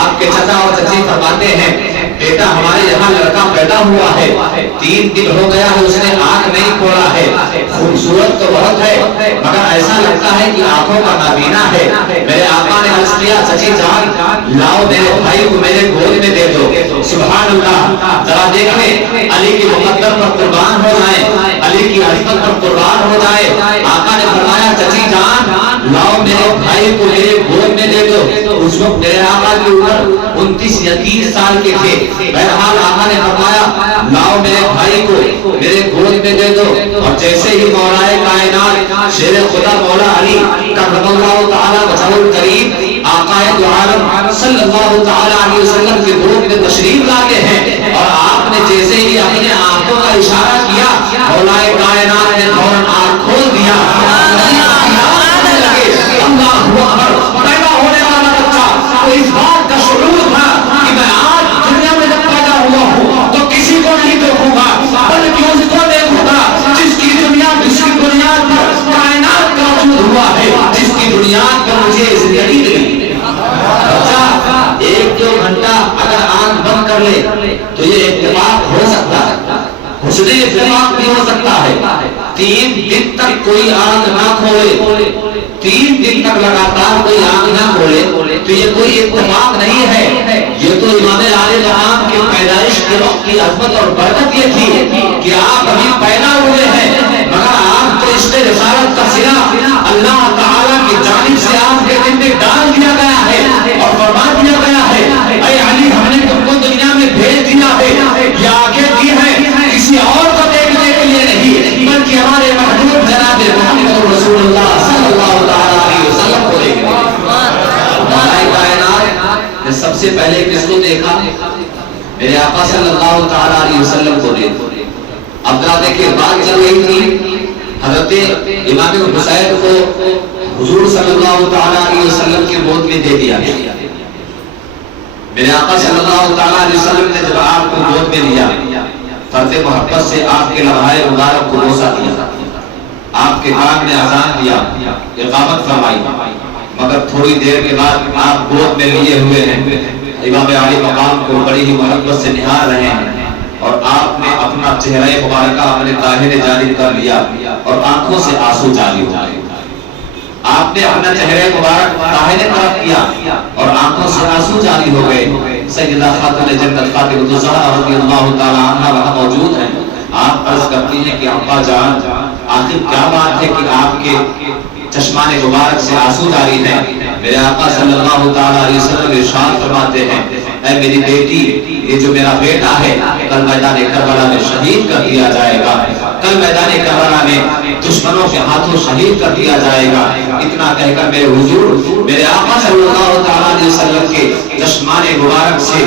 آپ کے چچا اور چچی فرماتے ہیں بیٹا ہمارے یہاں لڑکا پیدا ہوا ہے، 3 دن ہو گیا ہے اس نے آنکھ نہیں کھولا ہے، خوبصورت تو بہت ہے مگر ایسا لگتا ہے کہ آنکھوں کا نابینا ہے. میرے آقا نے عرض کیا چچی جان لاؤ میرے بھائی کو میرے گود میں دے دو. سبحان اللہ، ذرا دیکھیں علی کی مقدر پر قربان ہو جائیں، علی کی عظمت پر قربان ہو جائے. آقا نے فرمایا چچی جان لاؤ میرے بھائی کو میرے گود میں دے دو. اس وقت میرے آقا کی عمر 29 یا 30 سال کے تھے. بہرحال آقا نے فرمایا لاؤ میرے بھائی کو میرے گود میں دے دو. اور جیسے ہی مولا کائنات شیر خدا مولا علی کرم اللہ تعالی وجہہ الکریم آقا دو عالم صلی اللہ تعالی علیہ وسلم کے گود میں تشریف لاتے ہیں، اور آپ نے جیسے ہی اپنے آنکھوں کا اشارہ کیا مولا کائنات نے فوراً آنکھ کھول دیا. اللہ اکبر، پیدا ہونے والا بچہ تو اس بات کا شعور تھا کہ میں آج دنیا میں جب پیدا ہوا ہوں تو کسی کو نہیں دیکھوں گا بلکہ اس کو دیکھوں گا جس کی بنیاد پر کائنات کا وجود ہوا ہے، جس کی بنیاد پر مجھے زندگی ملی. بچہ 1-2 گھنٹہ اگر آنکھ بند کر لے تو یہ اتفاق ہو سکتا ہے، حسن اتفاق بھی ہو سکتا ہے. 3 دن تک کوئی آنکھ نہ کھولے، 3 دن تک لگاتار کوئی آنکھ نہ کھولے تو یہ کوئی اتفاق نہیں ہے. یہ تو امام عالی مقام کی پیدائش کے وقت کی عظمت اور برکت یہ تھی کہ آپ ابھی پیدا ہوئے ہیں مگر آپ کو عشق رسالت کا صلہ اللہ تعالیٰ کی جانب سے آپ کے دل میں ڈال دیا گیا ہے اور فرما دیا گیا ہے اے علی ہم نے تم کو دنیا میں بھیج دیا ہے، یہ آنکھیں دی ہیں کسی اور کو دیکھنے کے لیے نہیں بلکہ ہمارے محبوب جناب محمد رسول اللہ صلی اللہ علیہ وسلم کو دیکھنے. کائنات نے سب سے پہلے کس کو دیکھا؟ میرے آقا صلی اللہ تعالی علیہ وسلم کو دیکھا. اب ذرا دیکھیں بات چل رہی تھی، حضرت امام حسین کو حضور صلی اللہ تعالی علیہ وسلم کے گود میں دے دیا گیا. میرے آقا صلی اللہ تعالی علیہ وسلم نے جب آپ کو گود میں لیا فرد محبت سے آپ کے لمحۂ مبارک کو بوسہ دیا، آپ کے کان میں اذان دیا، اقامت فرمائی، مگر تھوڑی دیر کے بعد آپ گود میں لیے ہوئے ہیں، امام عالی مقام کو بڑی ہی محبت سے نہار رہے ہیں، اور آپ نے اپنا چہرہ مبارکہ اپنے داہنے جانب کر لیا اور آنکھوں سے آنسو جاری ہو گئے. آپ نے اپنا چہرہ مبارک داہنے طرف کیا اور آنکھوں سے آنسو جاری ہو گئے. سیدہ خاتون جنت فاطمہ الزہرا رضی اللہ تعالی عنہا وہاں موجود ہیں. آپ عرض کرتی ہیں کہ ابا جان آخر کیا بات ہے کہ آپ کے چشمان مبارک سے آنسو جاری ہیں؟ میرے آقا صلی اللہ تعالی علیہ وسلم ارشاد فرماتے ہیں اے میری بیٹی، یہ جو میرا بیٹا ہے کل میدان کربلا میں شہید کر دیا جائے گا، کل میدان کربلا میں دشمنوں کے ہاتھوں شہید کر دیا جائے گا. اتنا کہہ کر میرے حضور میرے آقا صلی اللہ تعالی علیہ وسلم کے چشمان مبارک سے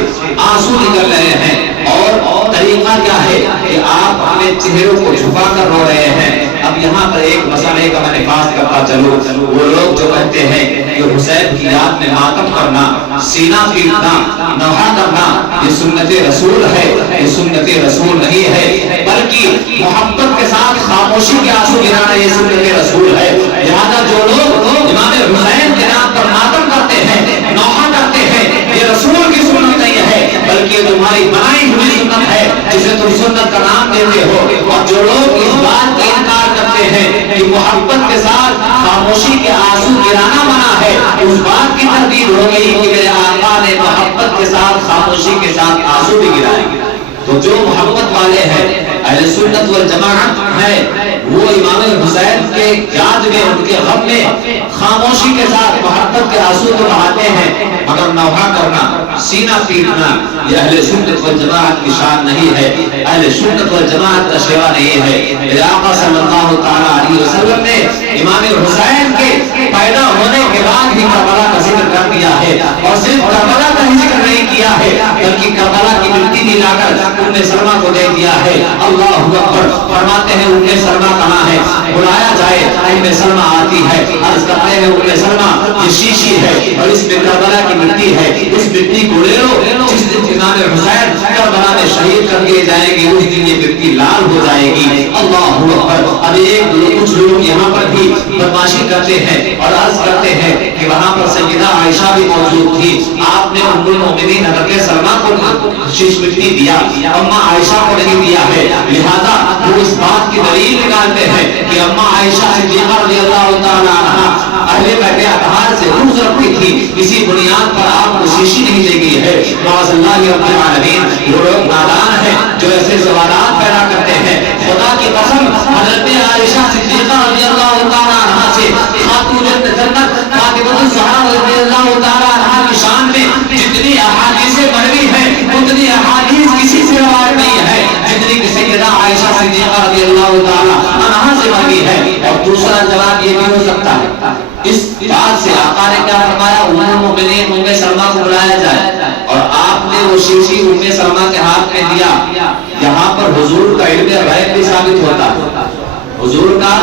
آنسو نکل رہے ہیں، اور طریقہ کیا ہے کہ آپ اپنے چہروں کو چھپا کر رو رہے ہیں. اب یہاں پر ایک مسئلے کا میں نفاذ کرتا چلوں، وہ لوگ جو کہتے ہیں کہ کہ حسین کی یاد میں ماتم کرنا، سینہ پیٹنا، نوحہ کرنا یہ سنت رسول ہے، یہ سنت رسول نہیں ہے، بلکہ محبت کے ساتھ خاموشی کے آنسو گرانا یہ سنت رسول ہے۔ لہذا جو لوگ امام حسین کے نام پر ماتم کرتے ہیں، نوحہ کرتے ہیں، یہ رسول کی سنت نہیں ہے بلکہ یہ تمہاری بنائی ہوئی سنت ہے جسے تم سنت کا نام دیتے ہو۔ اور جو لوگ اس بات کا انکار کرتے ہیں کہ محبت کے ساتھ خاموشی کے آنسو گرانا منع ہے، اس بات کی تردید ہو گئی کہ میرے آقا نے محبت کے ساتھ خاموشی کے ساتھ آنسو بھی گرائے۔ تو جو محبت والے ہیں، اہل سنت والجماعت ہیں، وہ امام حسین کے یاد میں، ان کے غم میں خاموشی کے ساتھ محبت کے آنسو تو بہاتے ہیں، مگر نوحہ کرنا، سینہ پیٹنا یہ اہل سنت والجماعت کی شان نہیں ہے، اہل سنت والجماعت کا شیوا نہیں ہے۔ میرے آقا صلی اللہ تعالی علیہ وسلم نے امام حسین کے پیدا ہونے کے بعد ہی کربلا کا ذکر کر دیا ہے، اور صرف کربلا کا ہی ذکر نہیں کیا ہے بلکہ کربلا کی مٹی بھی لا کر ام سلمہ کو دے دیا ہے۔ اللہ اکبر، فرماتے ہیں ام سلمہ کہاں ہے، بلایا جائے، ام سلمہ آتی ہے، عرض کرتے ہیں ام سلمہ یہ شیشی ہے اور اس میں کربلا کی مٹی ہے، اس مٹی کو لے لو، جس دن امام حسین کربلا میں شہید کر دیے جائیں گے اس دن یہ مٹی لال ہو جائے گی۔ اللہ اکبر۔ ابھی کچھ لوگ یہاں پر بھی بدمعاشی کرتے ہیں اور عرض کرتے ہیں کہ وہاں پر سیدہ عائشہ بھی موجود تھی، آپ نے ام المؤمنین حضرت سلمہ کو شیش مٹی دیا، اماں عائشہ کو نہیں دیا ہے، لہذا وہ اس بات کی دلیل نکالتے ہیں کہ اماں عائشہ صدیقہ رضی اللہ تعالی عنہا اہل بیت اطہار سے روز رکھتی تھی، اسی بنیاد پر آپ کو شیشی نہیں دی گئی ہے۔ معاذ اللہ رب العالمین، وہ لوگ نادان ہیں جو ایسے سوالات پیدا کرتے ہیں۔ خدا کی قسم، حضرت عائشہ صدیقہ رضی اللہ تعالی عنہا سے خاتون جنت فاطمہ الزہرا رضی اللہ تعالی عنہا کی شان میں جتنی احادیث مروی ہیں اتنی احادیث کسی سے روایت نہیں ہے جتنی کہ سیدہ عائشہ صدیقہ رضی اللہ تعالی عنہا سے مروی ہے۔ اور دوسرا جواب یہ بھی ہو سکتا ہے، اس بات سے آقا نے کیا فرمایا، ام المؤمنین ام سلمہ کو بلایا جائے، اور آپ نے وہ شیشی ام سلمہ کے ہاتھ میں دیا۔ یہاں پر حضور کا علم غیب بھی ثابت ہوتا ہے، حضور کا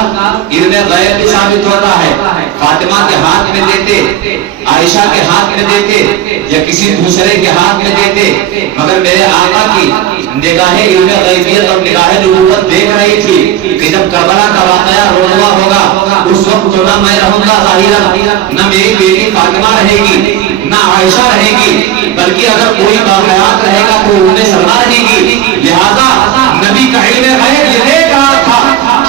علم غیب بھی ثابت ہوتا ہے۔ فاطمہ کے ہاتھ میں دیتے، عائشہ کے ہاتھ میں دیتے یا کسی دوسرے کے ہاتھ میں دیتے، مگر میرے آقا کی نگاہ علم غیبیت اور نگاہ نبوت دیکھ رہی تھی کہ جب کربلا کا واقعہ رونما ہوگا اس وقت تو نہ میں رہوں گا ظاہرا، نہ میری بیٹی فاطمہ رہے گی، نہ عائشہ رہے گی، بلکہ اگر کوئی باقیات رہے گا تو ام سلمہ رہے گی۔ لہذا نبی کا علم غیب یہ دیکھ رہا تھا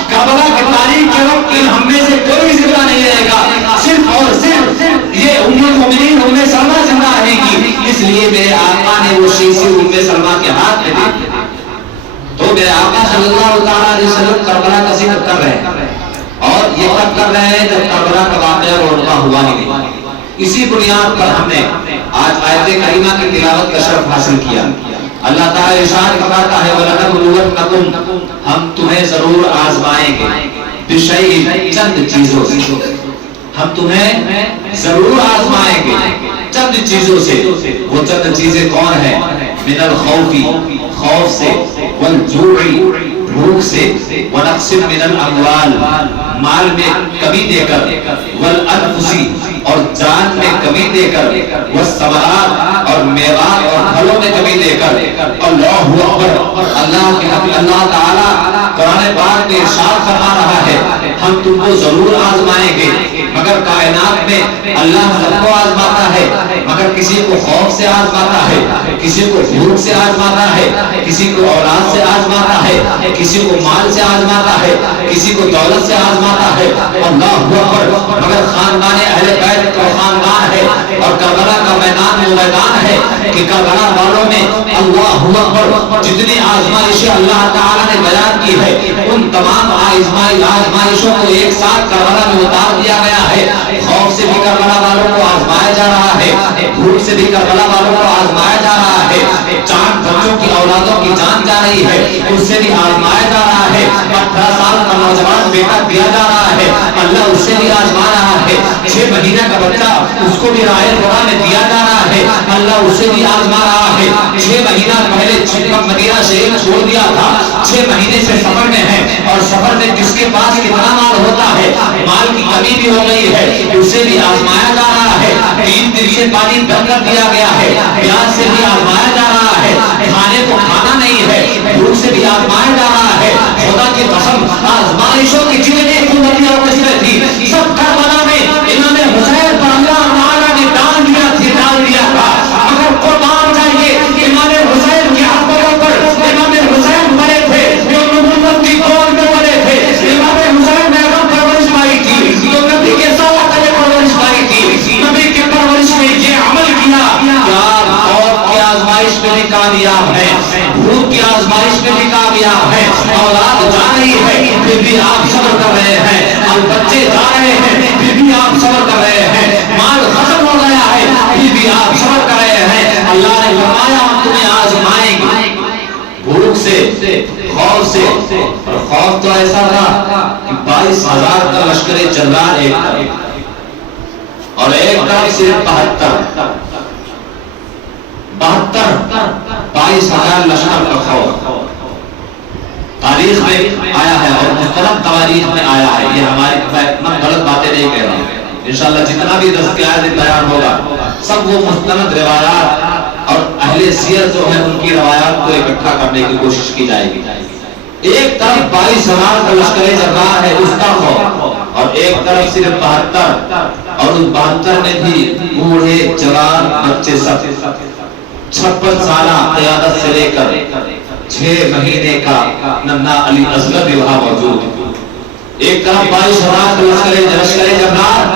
کربلا کی تاریخ کے وقت ہم میں سے کوئی زندہ نہیں رہے گا، صرف اور صرف یہ ام المؤمنین ام سلمہ زندہ رہے گی، اس لیے میرے آقا نے وہ شیشی ام سلمہ کے ہاتھ میں دی۔ تو میرے آقا صلی اللہ تعالی علیہ وسلم کربلا کا ذکر کر رہے ہیں، اور یہ کب کر رہے ہیں جب کربلا کا واقعہ رونما ہوا ہی نہیں۔ اسی بنیاد پر ہم نے آج آیت کریمہ کی تلاوت کا شرف حاصل کیا۔ اللہ تعالی ارشاد فرماتا ہے وَلَنَبْلُوَنَّكُمْ، ہم تمہیں ضرور آزمائیں گے، بِشَيْءٍ، چند چیزوں سے، ہم تمہیں ضرور آزمائیں گے چند چیزوں سے۔ وہ چند چیزیں کون ہیں؟ من الخوف، خوف سے، والجوع، بھوک سے، ونقص من الاموال، مال میں کمی دے کر، والانفس، اور جان میں کمی دے کر، والثمرات، اور میوات اور پھلوں میں کمی دے کر۔ اللہ اکبر، اللہ تعالی قرآن پاک میں ارشاد فرما رہا ہے ہم تم کو ضرور آزمائیں گے، مگر کائنات میں اللہ سب کو آزماتا ہے، مگر کسی کو خوف سے آزماتا ہے، کسی کو بھوک سے آزماتا ہے، کسی کو اولاد سے آزماتا ہے، کسی کو مال سے آزماتا ہے، کسی کو دولت سے آزماتا ہے۔ اللہ اکبر، مگر خاندان اہل بیت کا خاندان ہے اور کربلا کا میدان وہ میدان ہے کہ کربلا والوں میں اللہ اکبر جتنی آزمائشیں اللہ تعالی نے بیان کی ہے ان تمام آزمائشوں کو ایک ساتھ کربلا میں اتار دیا گیا ہے۔ خوف سے بھی کربلا والوں کو آزمایا جا رہا ہے، بھوک سے بھی کربلا والوں کو آزمایا جا رہا ہے، جان بچوں کی اولادوں کی جان جا رہی ہے اس سے بھی آزمایا جا رہا ہے، 18 سال کا نوجوان بیٹا دیا جا رہا ہے اللہ اس سے بھی آزما رہا ہے، 6 مہینے کا بچہ اس کو بھی راہ خدا میں دیا جا رہا ہے اللہ اسے بھی آزما رہا ہے۔ 6 مہینہ پہلے مدینہ شریف چھوڑ دیا تھا، 6 مہینے سے سفر میں ہے اور سفر میں جس کے پاس کتنا مال ہوتا ہے مال کی کمی بھی ہو گئی ہے اسے بھی آزمایا جا رہا نیچے پانی بند کر دیا گیا ہے، پیاس سے بھی آزمایا جا رہا ہے، کھانے کو کھانا نہیں ہے، بھوک سے بھی آزمایا جا رہا ہے۔ خدا کی قسم آزمائشوں کی جتنی قوتیں اور قسمیں تھی سب کربلا میں امام حسین پر اللہ تعالیٰ نے ڈال دیا تھا، مگر قربان چاہیے امام حسین کی آنکھوں پر امام حسین مرے تھے جو نبوت کی دور میں مرے تھے، امام حسین نے اگر پرورش پائی تھی تو نبی کے ساتھ پرورش پائی تھی، نبی کی پرورش میں یہ عمل کیا کہ آپ خوف کی آزمائش میں بھی کامیاب ہے، بھوک کی آزمائش میں بھی کامیاب ہے، اولاد جا رہی ہے پھر بھی آپ صبر کر رہے ہیں، اور بچے جا رہے ہیں پھر بھی آپ صبر کر رہے ہیں، مال ختم ہو گیا ہے پھر بھی آپ صبر کر رہے ہیں۔ اللہ نے فرمایا ہم تمہیں آزمائیں گے بھوک سے، خوف سے، اور خوف تو ایسا تھا کہ 22,000 کا لشکر جرار ایک طرف اور ایک طرف صرف 22,000 لشکر کا خوف تاریخ میں آیا ہے اور مختلف تواریخ میں آیا ہے۔ یہ ہماری میں غلط باتیں نہیں کہہ رہا ہوں، انشاءاللہ جتنا بھی دستیاب بیان ہوگا سب وہ مستند روایات اور اہل سیر جو ہے ان کی روایات کو اکٹھا کرنے کی کوشش کی جائے گی۔ ایک طرف 22,000 کا لشکر جرار ہے اس کا خوف، اور ایک طرف صرف 72، اور اس 72 میں بھی بوڑھے جوان بچے سب 56 سالہ قیادت سے لے کر 6 مہینے کا ننھا علی اصغر بھی وہاں موجود ہے۔ ایک طرف 22,000 کا لشکر جرار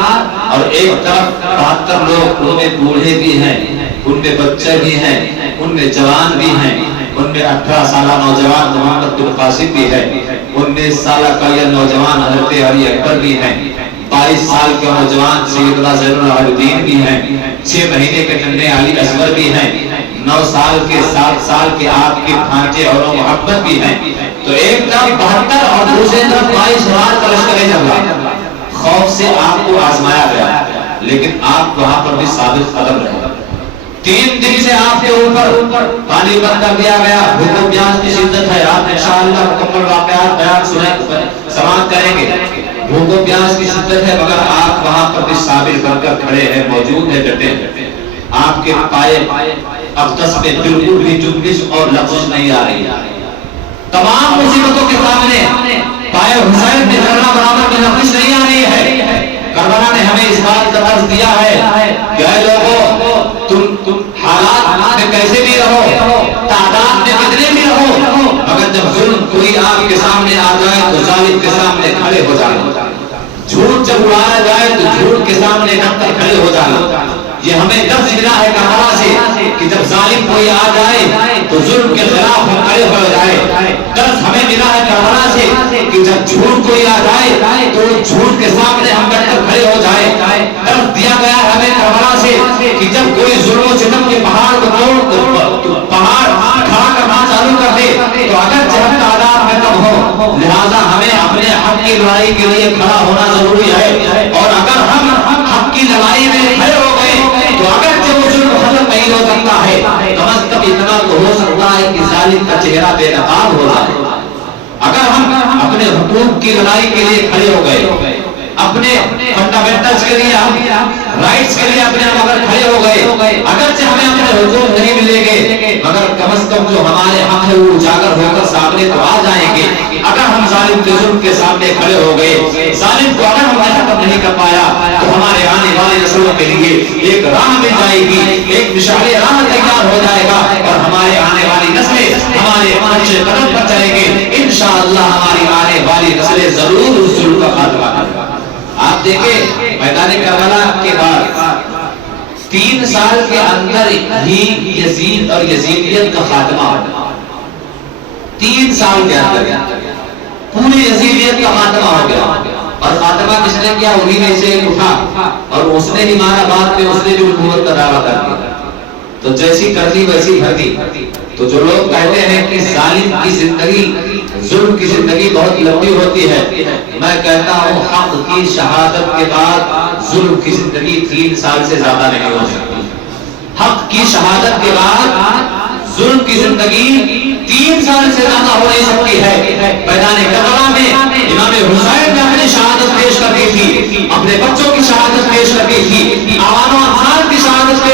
اور ایک طرف 72 لوگ، ان میں بوڑھے بھی ہیں، ان میں بچے بھی ہیں، ان میں جوان بھی ہیں، ان میں 18 سالہ نوجوان محمد بن قاسم بھی ہے، 19 سالہ کا یہ نوجوان حضرت علی اکبر بھی ہیں، 22 سال کے نوجوان سیدنا زین العابدین بھی ہیں، 6 مہینے کے ننھے علی اصغر بھی ہیں، 9 سال کے 7 سال کے آپ کے بھانجے اور محمد بھی ہیں۔ تو ایک طرف 72 اور دوسری طرف 22,000 کا لشکر جرار، خوف سے آپ کو آزمایا گیا لیکن آپ وہاں پر بھی ثابت قدم رہے۔ 3 دن سے آپ کے اوپر پانی بند کر دیا گیا، بھوک و پیاس کی شدت ہے، آپ انشاءاللہ مکمل واقعات بیان سماعت کریں گے، بھوک و پیاس کی شدت ہے مگر آپ وہاں پر بھی ثابت بن کر کھڑے ہیں، موجود ہیں، ڈٹے ہیں، آپ کے پائے اقدس میں بالکل بھی جنبش اور لغزش نہیں آ رہی، تمام مصیبتوں کے سامنے پائے حسین میں ذرہ برابر میں لغزش نہیں آ رہی ہے۔ کربلا نے ہمیں اس بات کا درس دیا ہے کہ اے لوگوں تم حالات میں کیسے بھی رہو، تعداد میں کتنے بھی رہو، مگر جب ظلم کوئی آپ کے سامنے آ جائے تو ظالم کے سامنے کھڑے ہو جائے، جھوٹ جب اڑایا جائے تو جھوٹ کے سامنے ڈٹ کر کھڑے ہو جائے۔ یہ ہمیں درس ملا ہے کربلا سے کہ جب ظالم کوئی آ جائے تو ظلم کے خلاف ہم کھڑے ہو جائے۔ درس ہمیں ملا ہے کربلا سے کہ جب جھوٹ کوئی آ جائے تو جھوٹ کے سامنے ہم ڈٹ کر کھڑے ہو جائے۔ درس دیا گیا ہے ہمیں کربلا سے کہ جب کوئی ظلم و ستم کے پہاڑ کو توڑ پہاڑ کھڑا کرنا چالو کر دے تو اگر جب تعداد میں کم ہو لہذا ہمیں اپنے حق کی لڑائی کے لیے کھڑا ہونا ضروری ہے، اور اگر ہم حق کی لڑائی میں کھڑے ہو گئے تو اگر وہ ظلم ختم نہیں ہو سکتا ہے کم از کم اتنا تو ہو سکتا ہے کہ ظالم کا چہرہ بے نقاب ہو جائے۔ اگر ہم اپنے حقوق کی لڑائی کے لیے کھڑے ہو گئے، اپنے فنڈامنٹلز کے لیے، رائٹس کے لیے اپنے ہم اگر کھڑے ہو گئے، اگرچہ ہمیں اپنے حقوق نہیں ملیں گے مگر کم از کم جو ہمارے حق ہے وہ اجاگر ہو کر سامنے تو آ جائیں گے۔ اگر ہم ظالم کے ظلم کے سامنے کھڑے ہو گئے، ظالم کو اگر ہم ختم نہیں کر پایا تو ہمارے آنے والی نسلوں کے لیے ایک راہ مل جائے گی، ایک مشعل راہ تیار ہو جائے گا، اور ہمارے آنے والی نسلیں ہمارے اچھے قدم پر چلیں گے، انشاءاللہ ہماری آنے والی نسلیں ضرور اس ظلم کا خاتمہ کریں گے۔ آپ دیکھیں میدان کربلا کے بعد 3 سال کے اندر ہی یزید اور یزیدیت کا خاتمہ ہو، 3 سال کے اندر پوری یزیدیت کا خاتمہ ہو گیا، اور خاتمہ کس نے کیا؟ انہی میں سے اٹھا اور اس نے ہی مارا، بعد میں اس نے جو نبوت کا دعویٰ کر دیا، تو جیسی کرنی ویسی بھرتی۔ تو جو لوگ کہتے ہیں کہ ظالم کی زندگی، ظلم کی زندگی بہت لمبی ہوتی ہے، میں کہتا ہوں حق کی شہادت کے بعد ظلم کی زندگی 3 سال سے زیادہ نہیں ہو سکتی۔ حق کی شہادت کے بعد ظلم کی زندگی 3 سال سے زیادہ ہو نہیں سکتی ہے۔ میدان کربلا میں امام حسین نے اپنی شہادت پیش کر دی تھی، اپنے بچوں کی شہادت پیش کر دی تھی، عوام و انصار کی شہادت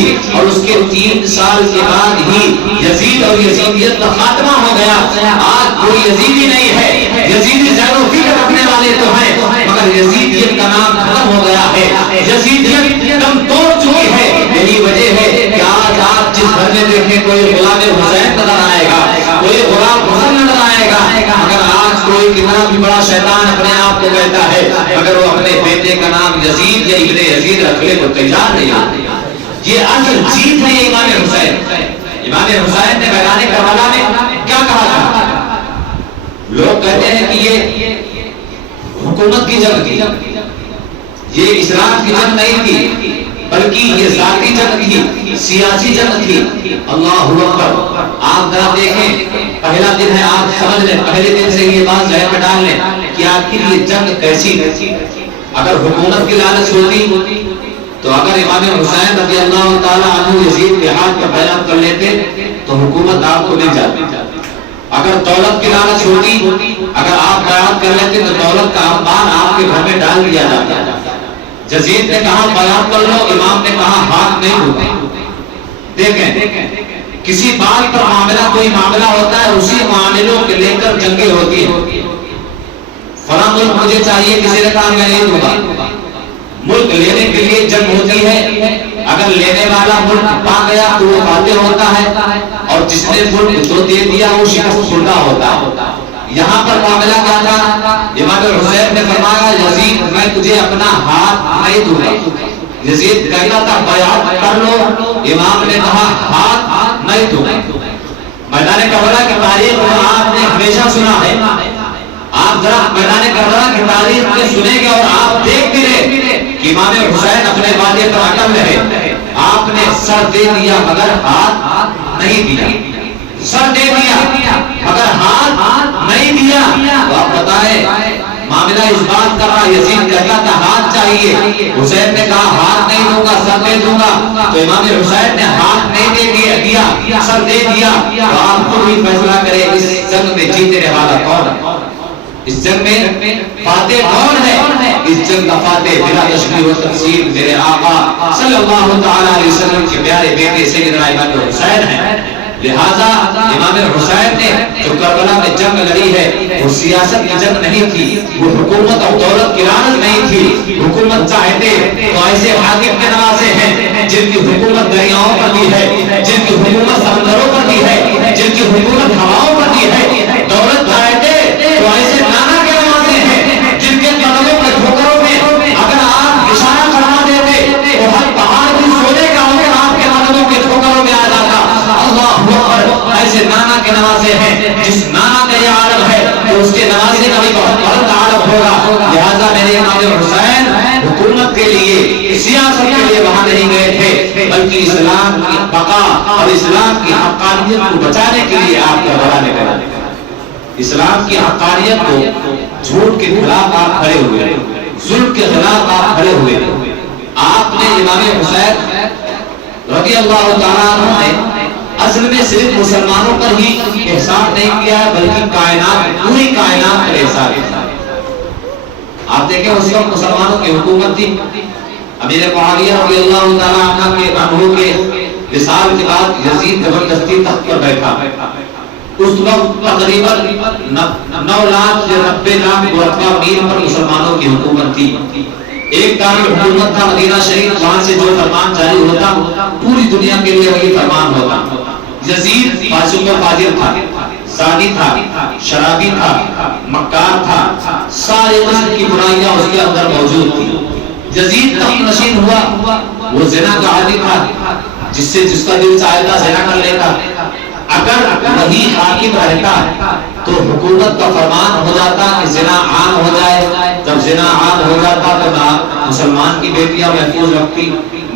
تھی اور اس کے 3 سال کے بعد ہی یزید اور یزیدیت کا خاتمہ ہو گیا. آج کوئی یزیدی نہیں ہے. یزیدی ظاہر و فکر رکھنے والے تو ہیں مگر یزیدیت کا نام ختم ہو گیا ہے. یزیدیت دم توڑ چکی ہے. یہی وجہ ہے کہ آج آپ جس گھر میں دیکھیں کوئی غلام حسین نظر آئے گا, کوئی غلام حسن نظر آئے گا. اگر آج کوئی کتنا بھی بڑا شیطان اپنے آپ کو کہتا ہے, اگر وہ اپنے بیٹے کا نام یزید یا ابن یزید رکھنے کو تیار نہیں ہے. یہ اصل جیت ہے امام حسین. امام حسین نے میدان کربلا میں کیا کہا تھا؟ لوگ کہتے ہیں کہ یہ حکومت کی جنگ تھی, یہ اسلام کی جنگ نہیں تھی, بلکہ یہ ذاتی جنگ تھی, سیاسی جنگ تھی. اللہ اکبر. آپ ذرا دیکھیں, پہلا دن ہے, آپ سمجھ لیں, پہلے دن سے یہ بات ذہن میں ڈال لیں کہ آخر یہ جنگ کیسی تھی. اگر حکومت کی لالچ ہوتی تو اگر امام حسین رضی اللہ تعالیٰ عنہ یزید کے ہاتھ پر بیعت کر لیتے تو حکومت آپ کو مل جاتی. اگر دولت کی لالچ ہوتی, اگر آپ بیعت کر لیتے تو دولت کا انبار آپ کے گھر میں ڈال دیا جاتا. یزید نے کہا بیعت کر لو, امام نے کہا ہاتھ نہیں ہوتا. دیکھیں, کسی بات پر معاملہ کوئی معاملہ ہوتا ہے, اسی معاملوں کے لے کر جنگیں ہوتی ہیں. فلاں ملک مجھے چاہیے, کسی نے کہا میں نہیں دوں گا. ملک لینے کے لیے جنگ ہوتی ہے. اگر لینے والا ملک پا گیا تو وہ فاتح ہوتا ہے, اور جس نے ملک جو دے دیا وہ شکست خوردہ ہوتا ہے. یہاں پر معاملہ کیا تھا؟ امام حسین نے فرمایا یزید میں تجھے اپنا ہاتھ نہیں دوں گا. یزید کہتا تھا بیعت کر لو, امام نے کہا ہاتھ نہیں دوں گا. میدان کربلا کی تاریخ میں آپ نے ہمیشہ سنا ہے, آپ ذرا میدان کربلا کی تاریخ میں سنیں گے اور آپ دیکھ بھی رہے کہ امام حسین اپنے وعدے پر اٹل رہے. آپ نے سر دے دیا مگر ہاتھ نہیں دیا. سر دے دیا مگر ہاتھ نہیں دیا. تو آپ بتائیں, معاملہ اس بات کا رہا, یزید کہتا تھا ہاتھ چاہیے, حسین نے کہا ہاتھ نہیں دوں گا, سر دے دوں گا. تو امام حسین نے ہاتھ نہیں دے دیا, سر دے دیا. تو آپ کو بھی فیصلہ کرے اس جنگ میں جیتنے والا کون ہے, اس جنگ میں فاتح کون ہے. اس جنگ کا فاتح بلا تشبیہ و تمثیل میرے آقا صلی اللہ تعالی علیہ وسلم کے پیارے بیٹے سیدنا امام حسین ہیں. لہذا امام حسین نے جو کربلا میں جنگ لڑی ہے وہ سیاست کی جنگ نہیں تھی, وہ حکومت اور دولت کی لالچ نہیں تھی. حکومت چاہتے تو ایسے حاکم کے نواسے ہیں جن کی حکومت دریاؤں پر بھی ہے, جن کی حکومت سمندروں پر بھی ہے, جن کی حکومت ہواؤں پر بھی ہے. دولت چاہتے تو ایسے نانا کے نواسے ہیں جن کے قدموں کے ٹھوکروں میں اگر آپ اشارہ فرما دیتے تو ہر پہاڑ بھی سونے کا ہو کر آپ کے قدموں کے ٹھوکروں میں آ جاتا. اللہ اکبر. ایسے نانا کے نواسے ہیں, جس نانا کا یہ عالم ہے تو اس کے نواسے کا بھی بہت بلند عالم ہوگا. لہذا میرے امام حسین حکومت کے لیے, سیاست کے لیے وہاں نہیں گئے تھے, بلکہ اسلام کی بقا اور اسلام کی حقانیت کو بچانے کے لیے آپ کربلا میں گئے. اسلام کی حقانیت کو, جھوٹ کے خلاف آپ کھڑے ہوئے, ظلم کے خلاف آپ کھڑے ہوئے. آپ نے امام حسین رضی اللہ تعالیٰ عنہ نے اصل میں صرف مسلمانوں پر ہی احسان نہیں کیا ہے بلکہ کائنات, پوری کائنات پر احسان کیا. آپ دیکھیں اس وقت مسلمانوں کی حکومت تھی. امیر معاویہ رضی اللہ تعالیٰ عنہ کے وصال کے بعد یزید زبردستی تخت پر بیٹھا. اس وقت تقریباً 9 لاکھ سے 90 لاکھ مربع میل پر مسلمانوں کی حکومت تھی. ایک دارالحکومت تھا مدینہ شریف, وہاں سے جو فرمان جاری ہوتا پوری دنیا کے لیے وہی فرمان ہوتا. یزید فاسق و فاجر تھا, زانی تھا, شرابی تھا, مکار تھا, سارے قسم کی برائیاں اس کے اندر موجود تھی. یزید تخت نشین ہوا, وہ زنا کا عادی تھا, جس سے جس کا دل چاہتا زنا کر لیتا. اگر وہی حاکم رہتا تو حکومت کا فرمان ہو جاتا کہ زنا عام ہو جائے. جب زنا عام ہو جاتا تو نہ مسلمان کی بیٹیاں محفوظ رکھتی,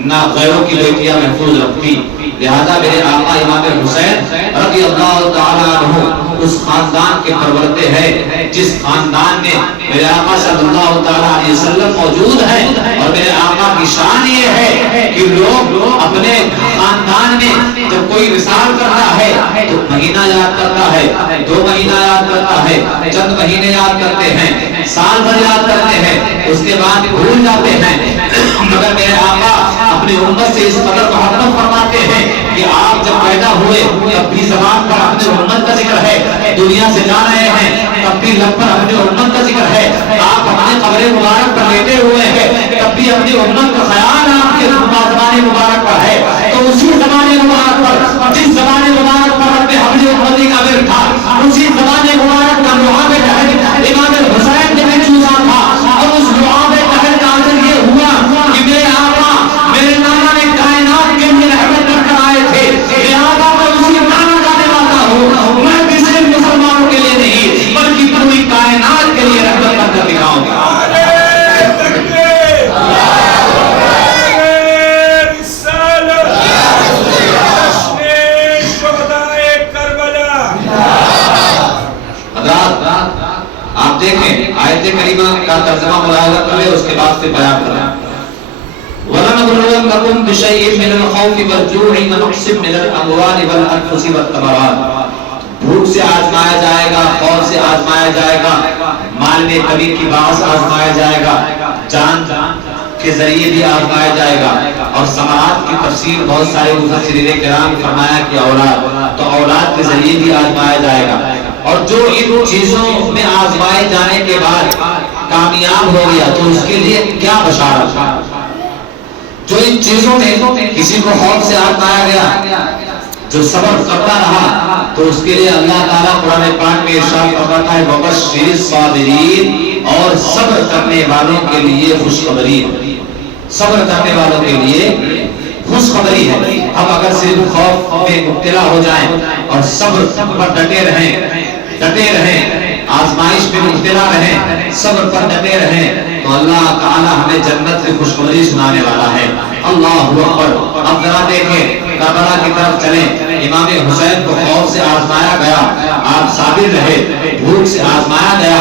نہ غیروں کی بیٹیاں محفوظ رکھتی. لہذا میرے آقا امام حسین رضی اللہ تعالیٰ عنہ اس خاندان کے پرورتے ہیں جس خاندان میں میرے آقا صلی اللہ تعالیٰ علیہ وسلم موجود ہیں. اور میرے آقا کی شان یہ ہے کہ لوگ اپنے خاندان میں جب کوئی وصال کرتا ہے تو مہینہ یاد کرتا ہے, 2 مہینہ یاد کرتا ہے, چند مہینے یاد کرتے ہیں, سال بھر یاد کرتے ہیں, اس کے بعد بھول جاتے ہیں. مگر میرے آقا اپنی امت سے اس قدر محبت فرماتے ہیں کہ آپ جب پیدا ہوئے تب بھی زبان پر اپنی امت کا ذکر ہے، دنیا سے جا رہے ہیں تب بھی لب پر اپنی امت کا ذکر ہے، آپ اپنے قبر مبارک پر لیٹے ہوئے ہیں تب بھی اپنی امت کا خیال آپ کے زبان مبارک پر ہے۔ تو اسی زبان مبارک پر، جس زبان مبارک پر اپنے حمل امتی کا ورد تھا، اسی زبان مبارک کا لعاب طاہر امام الحسین نے بھی چوزا تھا، اور اس لعاب طاہر کا اثر یہ ہوا کہ میرے آقا میرے نانا نے کائنات کے لیے رحمت کر کر آئے تھے، لہذا میں اسی نانا کا نوازا ہوں، میں کسی مسلمانوں کے لیے نہیں بلکہ پوری کائنات کے لیے رحمت کر کر دکھاؤں گا۔ آپ دیکھیں آیت کریمہ کا ترجمہ ملاحظہ کر لیں، اس کے بعد سے بیان کریں۔ وَلَنَبْلُوَنَّكُمْ بِشَيْءٍ مِّنَ الْخَوْفِ وَالْجُوعِ وَنَقْصٍ مِّنَ الْأَمْوَالِ وَالْأَنفُسِ وَالثَّمَرَاتِ، بھوک سے آزمایا جائے گا، خوف سے آزمایا جائے گا، مال میں کمی کی باعث آزمایا جائے گا، جان کے ذریعے بھی آزمایا جائے گا، اور ثمرات کی تفسیر بہت سارے مفسرین کرام نے فرمایا کہ اولاد، تو اولاد کے ذریعے بھی آزمایا جائے گا۔ اور جو ان چیزوں میں آزمائے جانے کے بعد کامیاب ہو گیا تو اس کے لیے کیا بشارت ہے؟ جو ان چیزوں میں کسی کو خوف سے آزمایا گیا، جو صبر کرتا رہا، تو اس کے لیے اللہ تعالیٰ قرآن پاک میں ارشاد فرماتا ہے وَبَشِّرِ الصَّابِرِينَ، اور صبر کرنے والوں کے لیے خوشخبری ہے، صبر کرنے والوں کے لیے خوشخبری ہے۔ ہم اگر صرف خوف میں مبتلا ہو جائیں اور صبر پر ڈٹے رہیں، آزمائش میں مبتلا رہیں، صبر پر ڈٹے رہیں، تو اللہ تعالی ہمیں جنت کی خوشخبری سنانے والا ہے۔ اللہ اکبر۔ اب ذرا دیکھیں کربلا کی طرف چلیں، امام حسین کو خوف سے آزمایا گیا، آپ صابر رہے، بھوک سے آزمایا گیا،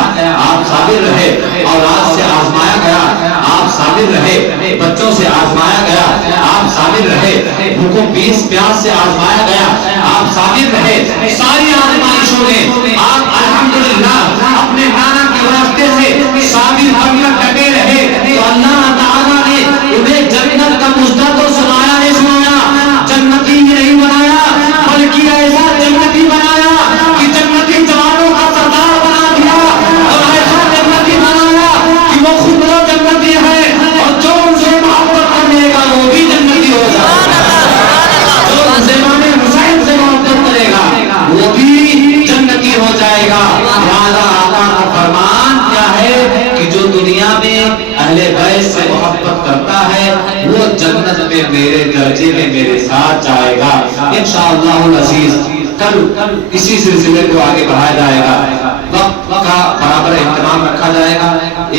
آپ صابر رہے، اولاد سے آزمایا گیا، آپ صابر رہے، بچوں سے آزمایا گیا، آپ صابر رہے، بھوکوں پیاس سے آزمایا گیا، آپ صابر رہے۔ ساری آزمائشوں میں آپ الحمدللہ اپنے نانا کے واسطے سے صابر بن کر ڈٹے رہے، تو اللہ تعالیٰ نے انہیں جنت کا مژدہ تو سنایا نہیں سنایا، جنتی ہی نہیں بنایا بلکہ ایسا جنتی بنایا کہ جنتی جوانوں کا سردار بنا دیا، اور ایسا جنتی بنایا کہ وہ خود وہ جنتی ہے اور جو ان سے محبت کرنے گا وہ بھی جنتی ہو جائے گا، جو امام حسین سے محبت کرے گا وہ بھی جنتی ہو جائے گا۔ لہذا آقا کا فرمان کیا ہے کہ جو دنیا میں اہل بیت سے محبت کرتا ہے وہ جنت میں میرے درجے میں میرے ساتھ جائے گا انشاءاللہ العزیز۔ کل اسی سلسلے کو آگے بڑھایا جائے گا، وقت کا برابر اہتمام رکھا جائے گا،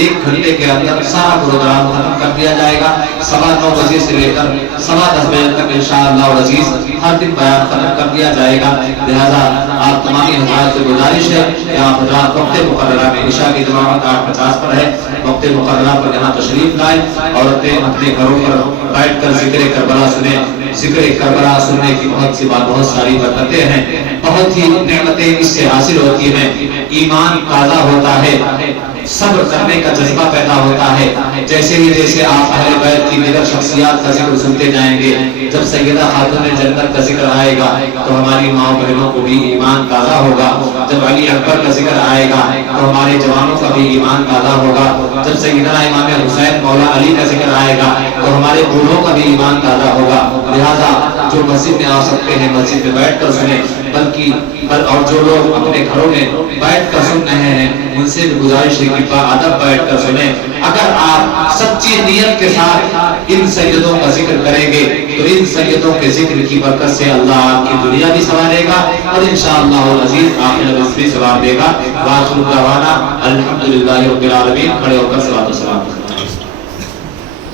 1 گھنٹے کے اندر سارا پروگرام ختم کر دیا جائے گا، 9:15 بجے سے لے کر 10:15 بجے تک انشاءاللہ العزیز ہر دن بیان ختم کر دیا جائے گا۔ لہذا آپ تمامی حضرات سے گزارش ہے کہ آپ حضرات وقت مقررہ میں عشاء کی جماعت 8:50 پر ہے، وقت مقررہ پر یہاں تشریف لائیں، عورتیں اپنے گھروں پر بیٹھ کر ذکر کربلا سنیں۔ ذکر کربلا سننے کی بہت ساری برکتیں ہیں، بہت ہی نعمتیں اس سے حاصل ہوتی ہیں، ایمان تازہ ہوتا ہے، صبر کرنے کا جذبہ پیدا ہوتا ہے۔ جیسے آپ اہل بیت کی دیگر شخصیات کا ذکر سنتے جائیں گے، جب سیدہ خاتون جنت کا ذکر آئے گا تو ہماری ماں بہنوں کو بھی ایمان تازہ ہوگا، جب علی اکبر کا ذکر آئے گا تو ہمارے جوانوں کا بھی ایمان تازہ ہوگا، جب سیدنا امام حسین مولا علی کا ذکر آئے گا تو ہمارے بوڑھوں کا بھی ایمان تازہ ہوگا۔ لہذا جو مسجد میں آ سکتے ہیں مسجد میں بیٹھ کر سنیں، بلکہ اور جو لوگ اپنے گھروں میں بیٹھ کر سن رہے ہیں ان سے بھی گزارش ہے کہ باادب بیٹھ کر سنیں۔ اگر آپ سچی نیت کے ساتھ ان سیدوں کا ذکر کریں گے تو ان سیدوں کے ذکر کی برکت سے اللہ آپ کی دنیا بھی سنوارے گا اور انشاءاللہ العزیز آخرت بھی ثواب دے گا۔ وآخر دعوانا الحمدللہ رب العالمین۔ کھڑے ہو کر صلوات و سلام